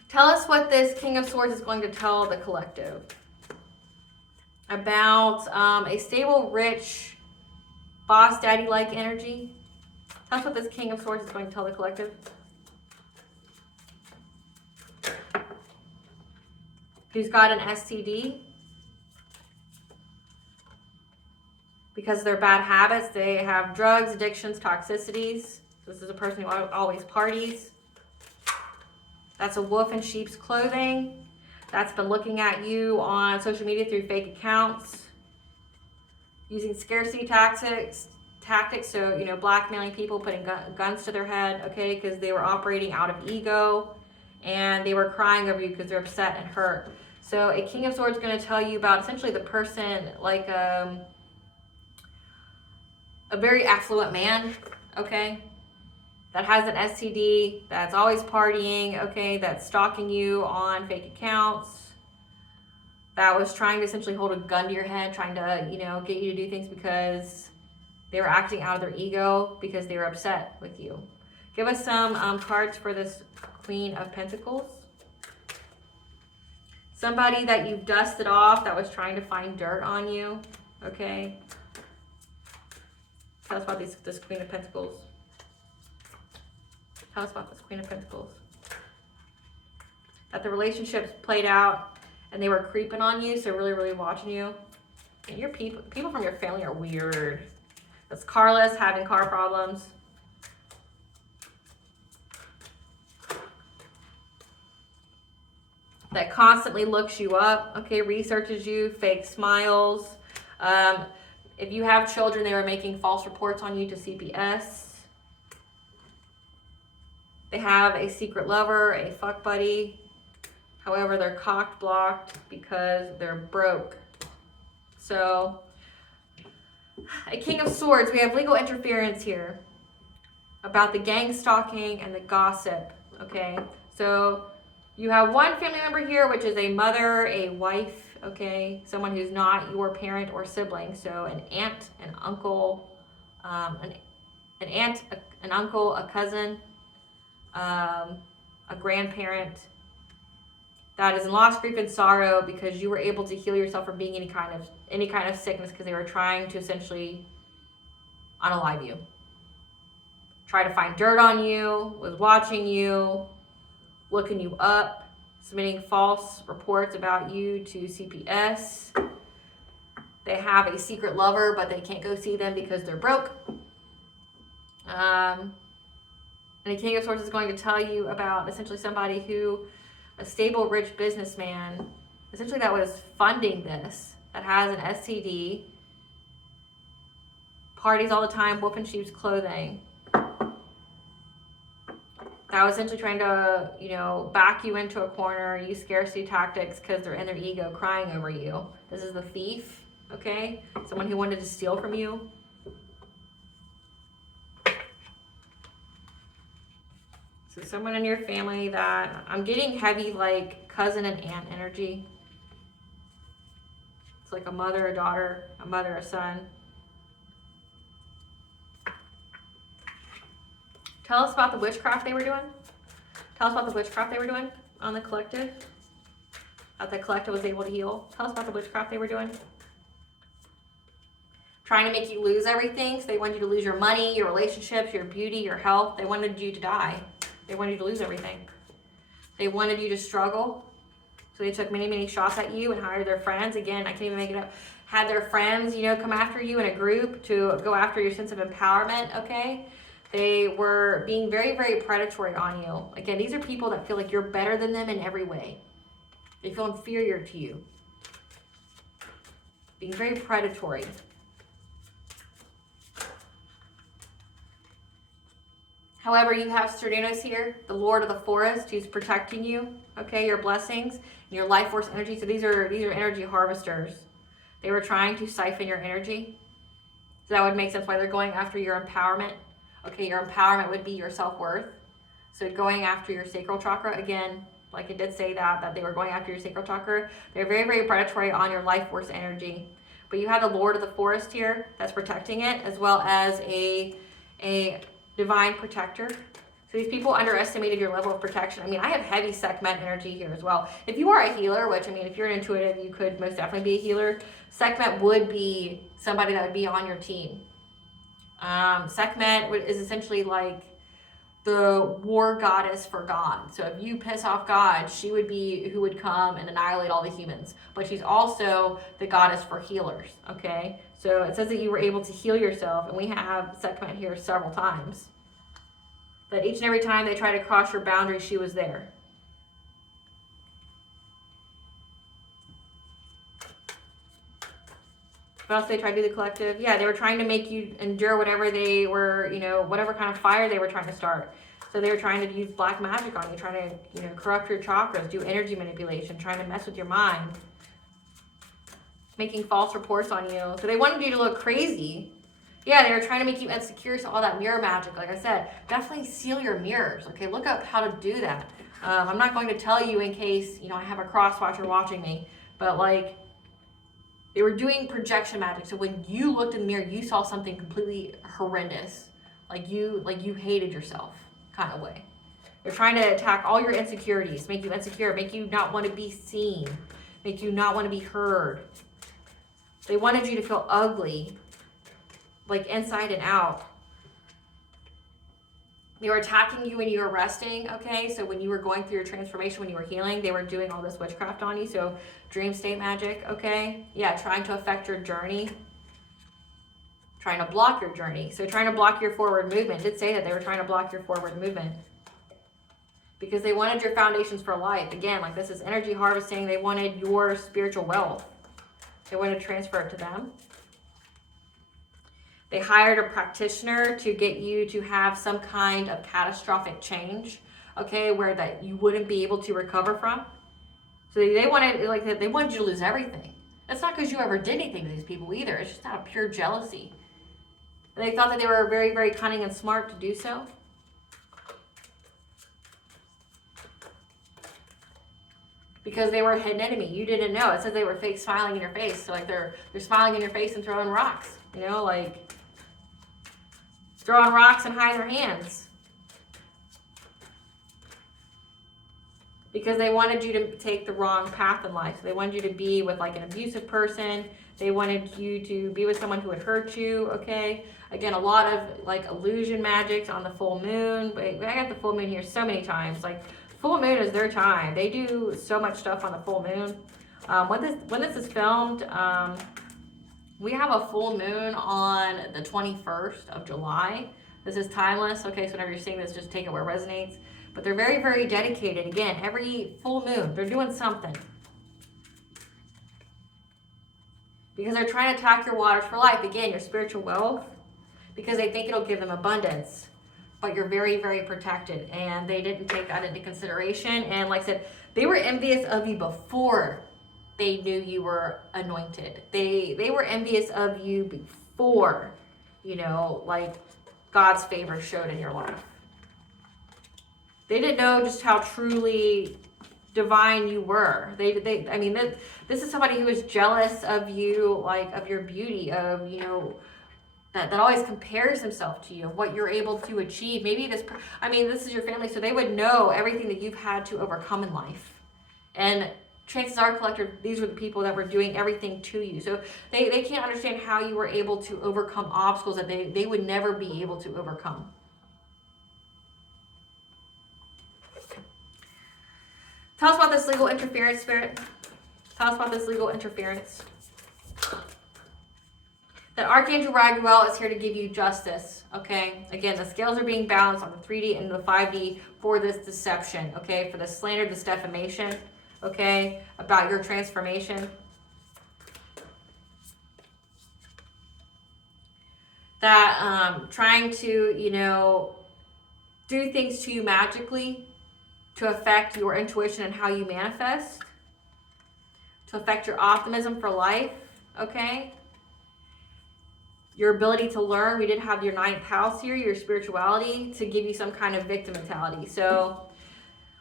tell us what this King of Swords is going to tell the collective about a stable, rich, boss daddy-like energy. That's what this King of Swords is going to tell the collective. Who's got an STD because of their bad habits. They have drugs, addictions, toxicities. This is a person who always parties. That's a wolf in sheep's clothing. That's been looking at you on social media through fake accounts, using scarcity tactics. So, you know, blackmailing people, putting guns to their head, okay, because they were operating out of ego and they were crying over you because they're upset and hurt. So a King of Swords is going to tell you about essentially the person, like a very affluent man, okay, that has an STD, that's always partying, okay, that's stalking you on fake accounts, that was trying to essentially hold a gun to your head, trying to, you know, get you to do things because they were acting out of their ego, because they were upset with you. Give us some cards for this Queen of Pentacles. Somebody that you've dusted off that was trying to find dirt on you, okay? Tell us about this Queen of Pentacles. Tell us about this Queen of Pentacles. That the relationships played out and they were creeping on you, so really, really watching you. And your people from your family are weird. That's carless, having car problems. That constantly looks you up, okay, researches you, fake smiles. If you have children, they were making false reports on you to CPS. They have a secret lover, a fuck buddy. However, they're cock blocked because they're broke. So, a King of Swords, we have legal interference here about the gang stalking and the gossip, okay? So, you have one family member here, which is a mother, a wife, okay? Someone who's not your parent or sibling. So an aunt, an uncle, an uncle, a cousin, a grandparent that is in loss, grief, and sorrow because you were able to heal yourself from being any kind of sickness, because they were trying to essentially unalive you. Try to find dirt on you, was watching you, looking you up, submitting false reports about you to CPS. They have a secret lover, but they can't go see them because they're broke. And the King of Swords is going to tell you about essentially somebody who, a stable, rich businessman, essentially that was funding this, that has an STD, parties all the time, wolf in sheep's clothing. That was essentially trying to, you know, back you into a corner, use scarcity tactics because they're in their ego, crying over you. This is the thief, okay? Someone who wanted to steal from you. So someone in your family that, I'm getting heavy like cousin and aunt energy. It's like a mother, a daughter, a mother, a son. Tell us about the witchcraft they were doing. Tell us about the witchcraft they were doing on the collective. That the collective was able to heal. Tell us about the witchcraft they were doing. Trying to make you lose everything. So they wanted you to lose your money, your relationships, your beauty, your health. They wanted you to die. They wanted you to lose everything. They wanted you to struggle. So they took many, many shots at you and hired their friends. Again, I can't even make it up. Had their friends, you know, come after you in a group to go after your sense of empowerment, okay? They were being very, very predatory on you. Again, these are people that feel like you're better than them in every way. They feel inferior to you. Being very predatory. However, you have Sterdanos here, the Lord of the Forest, who's protecting you, okay, your blessings, your life force energy. So these are energy harvesters. They were trying to siphon your energy. So that would make sense why they're going after your empowerment. Okay, your empowerment would be your self-worth. So going after your sacral chakra, again, like it did say that they were going after your sacral chakra. They're very, very predatory on your life force energy. But you have the Lord of the Forest here that's protecting it, as well as a divine protector. So these people underestimated your level of protection. I mean, I have heavy Sekhmet energy here as well. If you are a healer, which, I mean, if you're an intuitive, you could most definitely be a healer. Sekhmet would be somebody that would be on your team. Sekhmet is essentially like the war goddess for God. So if you piss off God, she would be who would come and annihilate all the humans. But she's also the goddess for healers, okay? So it says that you were able to heal yourself, and we have Sekhmet here several times. That each and every time they try to cross your boundary, she was there. What else they tried to do, the collective? Yeah, they were trying to make you endure whatever they were, you know, whatever kind of fire they were trying to start. So they were trying to use black magic on you, trying to, you know, corrupt your chakras, do energy manipulation, trying to mess with your mind, making false reports on you. So they wanted you to look crazy. Yeah, they were trying to make you insecure, so all that mirror magic, like I said, definitely seal your mirrors, okay? Look up how to do that. I'm not going to tell you in case, you know, I have a cross watcher watching me, but like, they were doing projection magic. So when you looked in the mirror, you saw something completely horrendous, like you hated yourself kind of way. They're trying to attack all your insecurities, make you insecure, make you not want to be seen, make you not want to be heard. They wanted you to feel ugly, like inside and out. They were attacking you when you were resting, okay? So when you were going through your transformation, when you were healing, they were doing all this witchcraft on you. So dream state magic, okay? Yeah, trying to affect your journey. Trying to block your journey. So trying to block your forward movement. It did say that they were trying to block your forward movement. Because they wanted your foundations for life. Again, like this is energy harvesting. They wanted your spiritual wealth. They wanted to transfer it to them. They hired a practitioner to get you to have some kind of catastrophic change, okay, where that you wouldn't be able to recover from. So they wanted you to lose everything. That's not because you ever did anything to these people either. It's just out of pure jealousy. And they thought that they were very, very cunning and smart to do so. Because they were a hidden enemy. You didn't know. It says they were fake smiling in your face. So like they're smiling in your face and throwing rocks, you know, like throwing rocks and hiding their hands. Because they wanted you to take the wrong path in life. So they wanted you to be with like an abusive person. They wanted you to be with someone who would hurt you, okay? Again, a lot of like illusion magic on the full moon. I got the full moon here so many times. Like full moon is their time. They do so much stuff on the full moon. When this is filmed, we have a full moon on the 21st of July. This is timeless, okay? So whenever you're seeing this, just take it where it resonates. But they're very, very dedicated. Again, every full moon, they're doing something. Because they're trying to attack your waters for life. Again, your spiritual wealth. Because they think it'll give them abundance. But you're very, very protected. And they didn't take that into consideration. And like I said, they were envious of you before they knew you were anointed. They were envious of you before, you know, like God's favor showed in your life. They didn't know just how truly divine you were. I mean, this is somebody who is jealous of you, like of your beauty, of, you know, that always compares himself to you, what you're able to achieve. Maybe this is your family, so they would know everything that you've had to overcome in life. And chances are, collector, these were the people that were doing everything to you. So they can't understand how you were able to overcome obstacles that they would never be able to overcome. Tell us about this legal interference, Spirit. Tell us about this legal interference. That Archangel Raguel is here to give you justice, okay? Again, the scales are being balanced on the 3D and the 5D for this deception, okay? For the slander, this defamation, okay? About your transformation. That trying to, you know, do things to you magically to affect your intuition and how you manifest, to affect your optimism for life, okay? your ability to learn. We did have your 9th house here, your spirituality, to give you some kind of victim mentality. So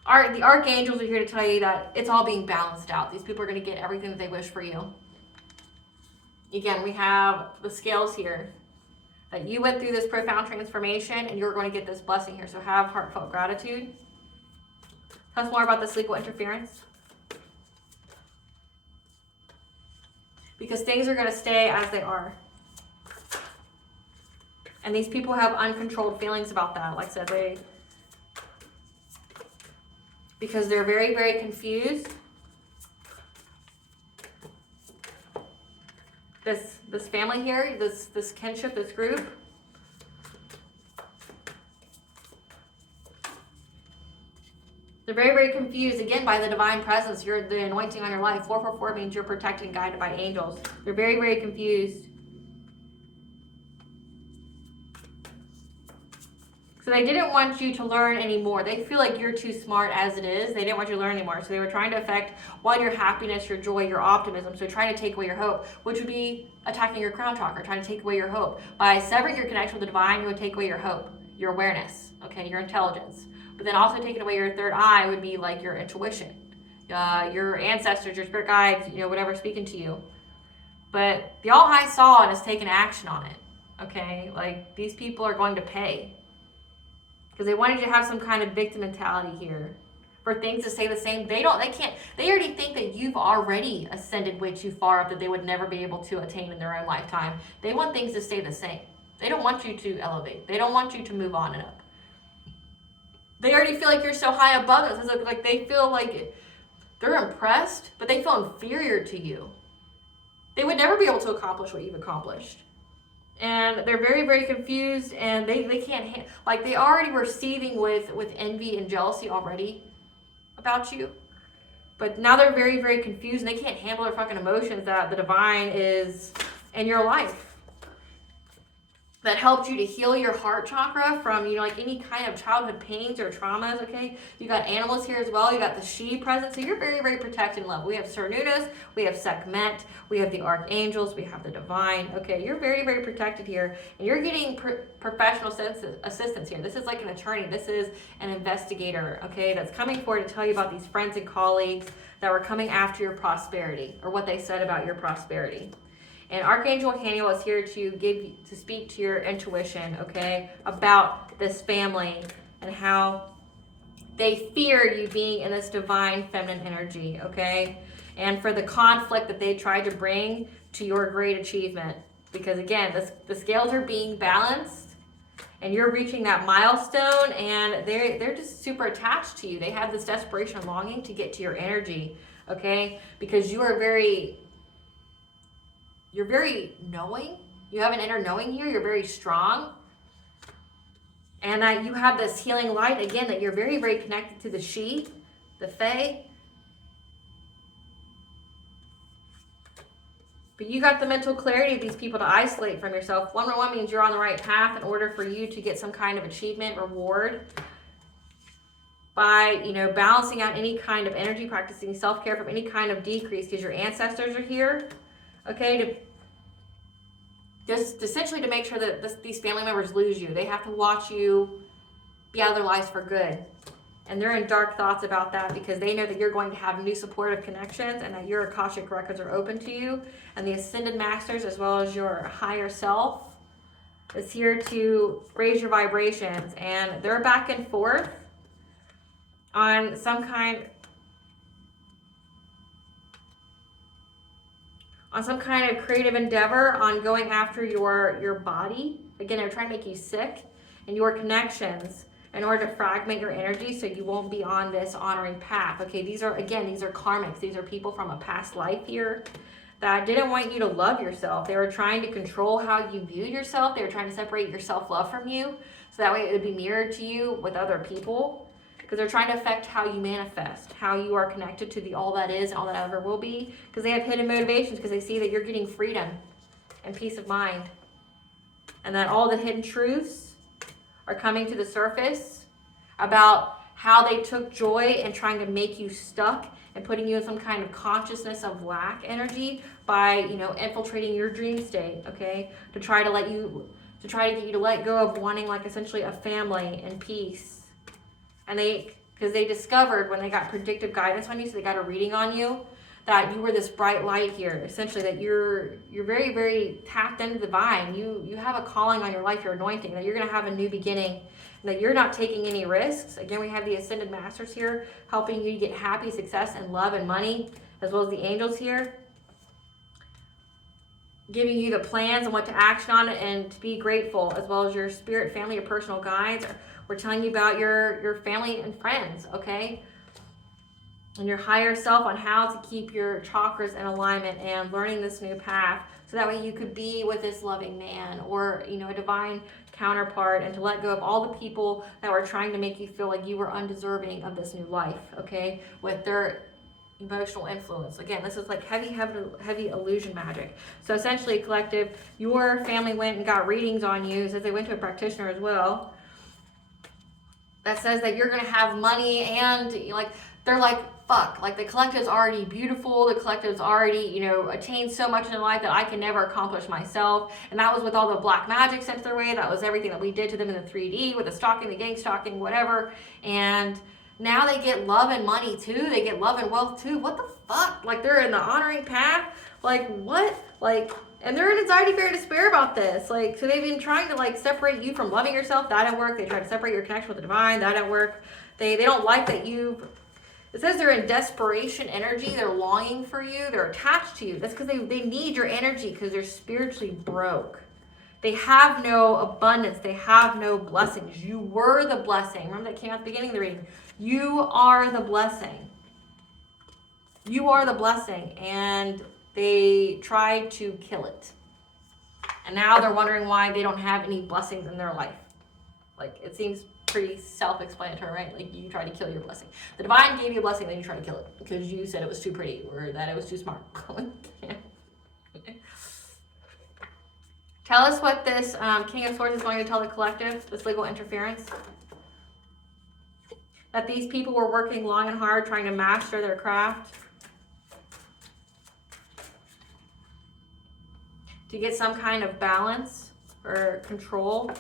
the archangels are here to tell you that it's all being balanced out. These people are going to get everything that they wish for you. Again, we have the scales here, that you went through this profound transformation and you're going to get this blessing here. So have heartfelt gratitude. Tell us more about this legal interference. Because things are going to stay as they are. And these people have uncontrolled feelings about that. Like I said, because they're very, very confused. This family here, this kinship, this group. They're very, very confused, again, by the divine presence. You're the anointing on your life. 444 means you're protected and guided by angels. They're very, very confused. So they didn't want you to learn anymore. They feel like you're too smart as it is. They didn't want you to learn anymore. So they were trying to affect, one, your happiness, your joy, your optimism. So trying to take away your hope, which would be attacking your crown chakra, trying to take away your hope. By severing your connection with the divine, you would take away your hope, your awareness, okay, your intelligence. But then also taking away your third eye would be like your intuition, your ancestors, your spirit guides, whatever speaking to you. But the All High saw and has taken action on it, okay? Like, these people are going to pay. Because they wanted you to have some kind of victim mentality here. For things to stay the same, they already think that you've already ascended way too far up that they would never be able to attain in their own lifetime. They want things to stay the same. They don't want you to elevate. They don't want you to move on and up. They already feel like you're so high above us. It's like they feel like they're impressed, but they feel inferior to you. They would never be able to accomplish what you've accomplished. And they're very, very confused, and they can't, like, they already were seething with envy and jealousy already about you. But now they're very, very confused, and they can't handle their fucking emotions that the divine is in your life. That helped you to heal your heart chakra from, like any kind of childhood pains or traumas, okay? You got animals here as well. You got the she present. So you're very, very protected and loved. We have Cernunnos, we have Sekhmet, we have the archangels, we have the divine. Okay, you're very, very protected here. And you're getting professional assistance here. This is like an attorney. This is an investigator, okay, that's coming forward to tell you about these friends and colleagues that were coming after your prosperity, or what they said about your prosperity. And Archangel Haniel is here to speak to your intuition, okay, about this family and how they fear you being in this divine feminine energy, okay? And for the conflict that they tried to bring to your great achievement. Because again, the scales are being balanced and you're reaching that milestone, and they're just super attached to you. They have this desperation and longing to get to your energy, okay? Because you're very knowing. You have an inner knowing here. You're very strong. And that you have this healing light, again, that you're very, very connected to the she, the fae. But you got the mental clarity of these people to isolate from yourself. 111 means you're on the right path in order for you to get some kind of achievement, reward, by, balancing out any kind of energy, practicing self-care from any kind of decrease, because your ancestors are here, okay, to just essentially to make sure that these family members lose you. They have to watch you be out of their lives for good. And they're in dark thoughts about that because they know that you're going to have new supportive connections and that your Akashic records are open to you. And the Ascended Masters, as well as your higher self, is here to raise your vibrations. And they're back and forth on some kind of creative endeavor on going after your body. Again, they're trying to make you sick, and your connections in order to fragment your energy so you won't be on this honoring path. Okay, these are karmics. These are people from a past life here that didn't want you to love yourself. They were trying to control how you viewed yourself. They were trying to separate your self-love from you so that way it would be mirrored to you with other people. Because they're trying to affect how you manifest, how you are connected to the all that is and all that ever will be. Because they have hidden motivations, because they see that you're getting freedom and peace of mind. And that all the hidden truths are coming to the surface about how they took joy in trying to make you stuck and putting you in some kind of consciousness of lack energy by, you know, infiltrating your dream state, okay, to try to get you to let go of wanting, like, essentially a family and peace. And because they discovered when they got predictive guidance on you, so they got a reading on you, that you were this bright light here, essentially, that you're very, very tapped into the divine. You have a calling on your life, your anointing, that you're going to have a new beginning, and that you're not taking any risks. Again, we have the Ascended Masters here helping you get happy, success, and love and money, as well as the angels here, giving you the plans and what to action on it and to be grateful, as well as your spirit, family, your personal guides. We're telling you about your family and friends, okay? And your higher self on how to keep your chakras in alignment and learning this new path, so that way you could be with this loving man or, you know, a divine counterpart, and to let go of all the people that were trying to make you feel like you were undeserving of this new life, okay, with their emotional influence. Again, this is like heavy illusion magic. So essentially, collective, your family went and got readings on you, since they went to a practitioner as well, that says that you're going to have money, and like, they're like, fuck, like, the collective's already beautiful, the collective's already, you know, attained so much in life that I can never accomplish myself. And that was with all the black magic sent their way. That was everything that we did to them in the 3D, with the stalking, the gang stalking, whatever. And now they get love and money too. They get love and wealth too. What the fuck? Like, they're in the honoring path. Like, what? Like, and they're in anxiety, fear, and despair about this. Like, so they've been trying to, like, separate you from loving yourself. That didn't work. They tried to separate your connection with the divine. That didn't work. They don't like that you've... It says they're in desperation energy. They're longing for you. They're attached to you. That's because they need your energy, because they're spiritually broke. They have no abundance. They have no blessings. You were the blessing. Remember that came out at the beginning of the reading. You are the blessing. You are the blessing. And they tried to kill it. And now they're wondering why they don't have any blessings in their life. Like, it seems pretty self-explanatory, right? Like, you try to kill your blessing. The divine gave you a blessing, then you try to kill it because you said it was too pretty or that it was too smart. Tell us what this King of Swords is going to tell the collective, this legal interference. That these people were working long and hard trying to master their craft, to get some kind of balance or control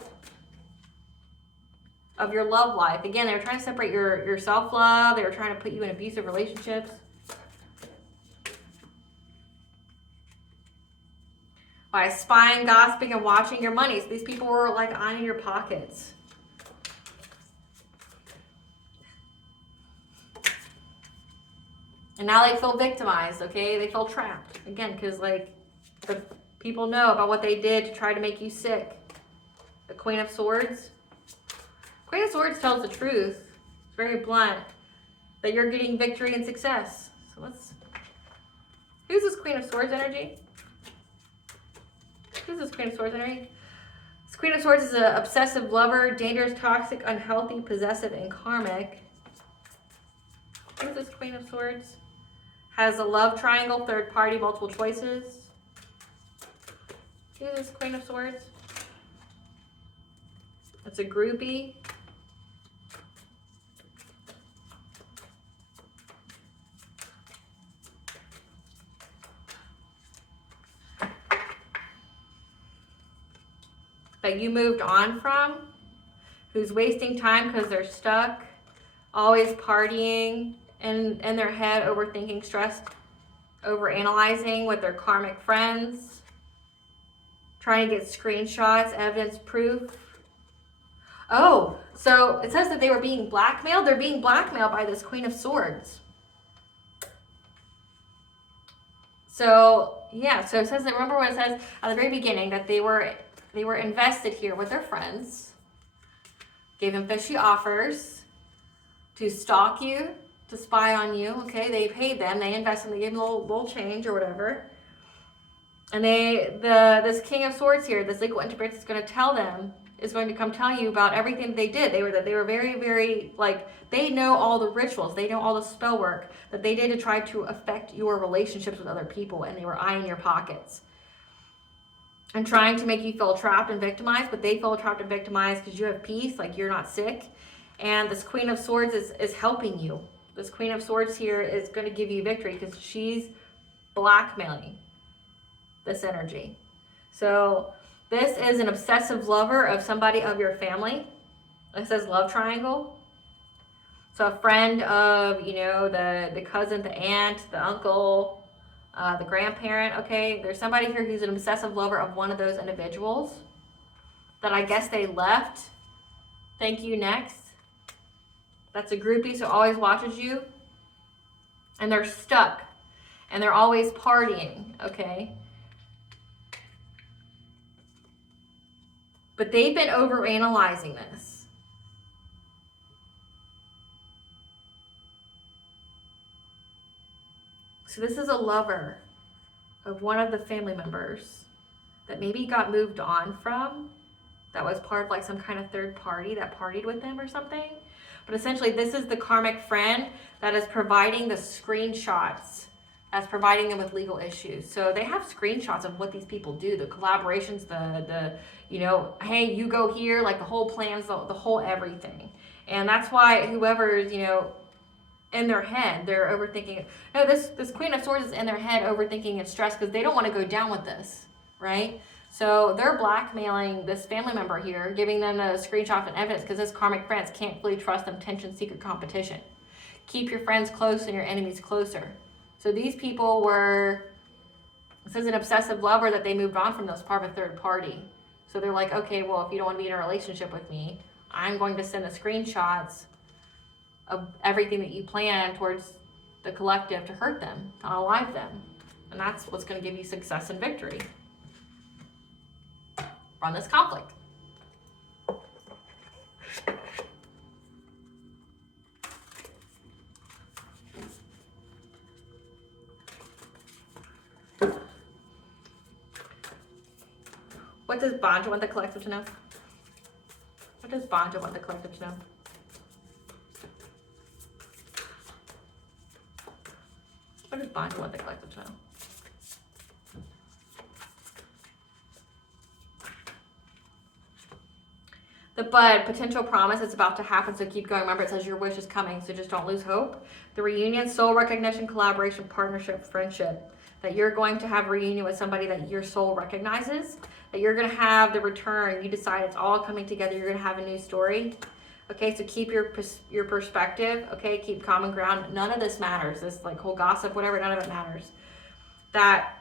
of your love life. Again, they were trying to separate your self-love. They were trying to put you in abusive relationships. By spying, gossiping, and watching your money. So these people were, like, eyeing your pockets. And now they feel victimized, okay? They feel trapped. Again, because, like, the people know about what they did to try to make you sick. The Queen of Swords. Queen of Swords tells the truth. It's very blunt. That you're getting victory and success. So who's this Queen of Swords energy? Who's this Queen of Swords energy? This Queen of Swords is an obsessive lover, dangerous, toxic, unhealthy, possessive, and karmic. Who's this Queen of Swords? Has a love triangle, third party, multiple choices. Who's this Queen of Swords? It's a groupie. That you moved on from, who's wasting time because they're stuck, always partying in their head, overthinking, stressed, overanalyzing with their karmic friends, trying to get screenshots, evidence, proof. Oh, so it says that they were being blackmailed. They're being blackmailed by this Queen of Swords. So, yeah, so it says that, remember what it says at the very beginning, that they were invested here with their friends, gave them fishy offers to stalk you, to spy on you, okay? They paid them, they invested, they gave them a little change or whatever. And this King of Swords here, this legal interference is going to come tell you about everything they did. They were very, very, like, they know all the rituals, they know all the spell work that they did to try to affect your relationships with other people, and they were eyeing your pockets. And trying to make you feel trapped and victimized, but they feel trapped and victimized because you have peace, like you're not sick. And this Queen of Swords is helping you. This Queen of Swords here is going to give you victory because she's blackmailing this energy. So this is an obsessive lover of somebody of your family. It says love triangle. So a friend of, you know, the cousin, the aunt, the uncle, the grandparent, okay? There's somebody here who's an obsessive lover of one of those individuals that I guess they left. Thank you, next. That's a groupie, so always watches you. And they're stuck. And they're always partying, okay? But they've been overanalyzing this. So this is a lover of one of the family members that maybe got moved on from, that was part of like some kind of third party that partied with them or something. But essentially this is the karmic friend that is providing the screenshots, that's providing them with legal issues. So they have screenshots of what these people do, the collaborations, the you know, hey, you go here, like the whole plans, the whole everything. And that's why whoever's, you know, in their head, they're overthinking. No, this Queen of Swords is in their head overthinking and stressed because they don't want to go down with this, right? So they're blackmailing this family member here, giving them a screenshot and evidence because this karmic friends can't fully trust them. Tension, secret competition. Keep your friends close and your enemies closer. So these people were, this is an obsessive lover that they moved on from, those part of a third party. So they're like, okay, well, if you don't want to be in a relationship with me, I'm going to send the screenshots of everything that you plan towards the collective to hurt them, to unalive them. And that's what's going to give you success and victory from this conflict. What does Banja want the collective to know? What does Banja want the collective to know? What does Banja want the collective to know? But potential promise, it's about to happen, so keep going. Remember, it says your wish is coming, so just don't lose hope. The reunion, soul recognition, collaboration, partnership, friendship. That you're going to have a reunion with somebody that your soul recognizes. That you're going to have the return. You decide it's all coming together. You're going to have a new story. Okay, so keep your perspective. Okay, keep common ground. None of this matters. This like whole gossip, whatever, none of it matters. That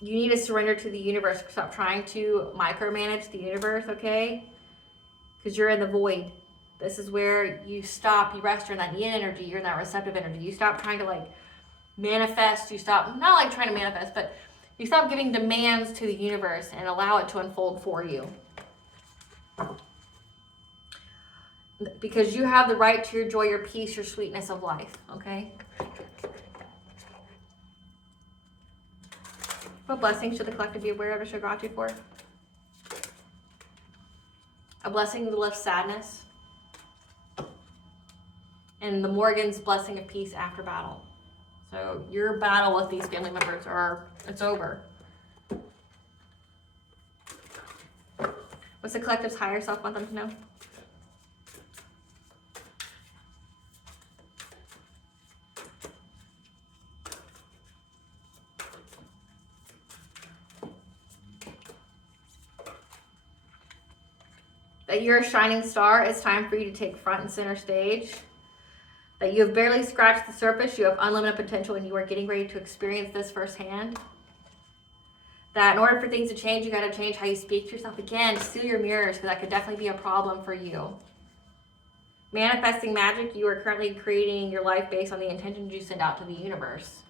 you need to surrender to the universe. Stop trying to micromanage the universe, okay? Because you're in the void. This is where you stop, you rest, you're in that yin energy, you're in that receptive energy. You stop trying to like manifest, you stop, not like trying to manifest, but you stop giving demands to the universe and allow it to unfold for you. Because you have the right to your joy, your peace, your sweetness of life, okay? What blessings should the collective be aware of or show gratitude for? A blessing to lift sadness. And the Morgan's blessing of peace after battle. So your battle with these family members it's over. What's the collective's higher self want them to know? That you're a shining star. It's time for you to take front and center stage. That you have barely scratched the surface. You have unlimited potential and you are getting ready to experience this firsthand. That in order for things to change, you got to change how you speak to yourself. Again, seal your mirrors because that could definitely be a problem for you. Manifesting magic. You are currently creating your life based on the intentions you send out to the universe.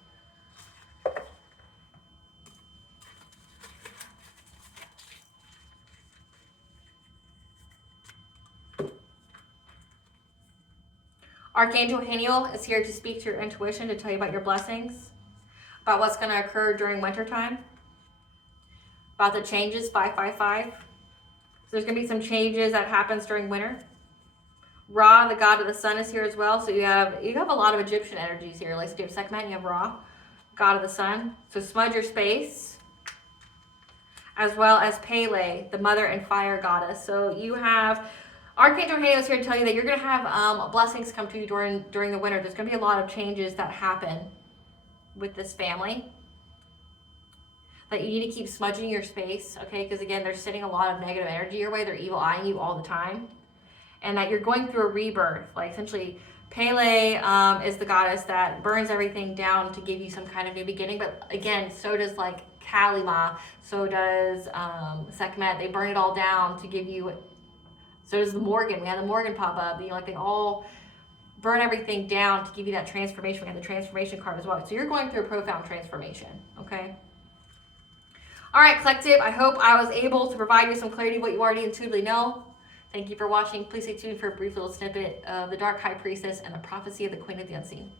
Archangel Haniel is here to speak to your intuition, to tell you about your blessings, about what's going to occur during wintertime, about the changes, 555. So there's going to be some changes that happens during winter. Ra, the god of the sun, is here as well. So you have a lot of Egyptian energies here. Like, so you have Sekhmet and you have Ra, god of the sun. So smudge your space, as well as Pele, the mother and fire goddess. So you have Archangel Halo is here to tell you that you're going to have blessings come to you during the winter. There's going to be a lot of changes that happen with this family. That you need to keep smudging your space, okay? Because again, they're sending a lot of negative energy your way. They're evil eyeing you all the time. And that you're going through a rebirth. Like essentially, Pele is the goddess that burns everything down to give you some kind of new beginning. But again, so does like Kalima, so does Sekhmet. They burn it all down to give you, so does the Morgan. We had the Morgan pop up. You know, like they all burn everything down to give you that transformation. We had the transformation card as well. So you're going through a profound transformation, okay? All right, collective, I hope I was able to provide you some clarity of what you already intuitively know. Thank you for watching. Please stay tuned for a brief little snippet of the Dark High Priestess and the Prophecy of the Queen of the Unseen.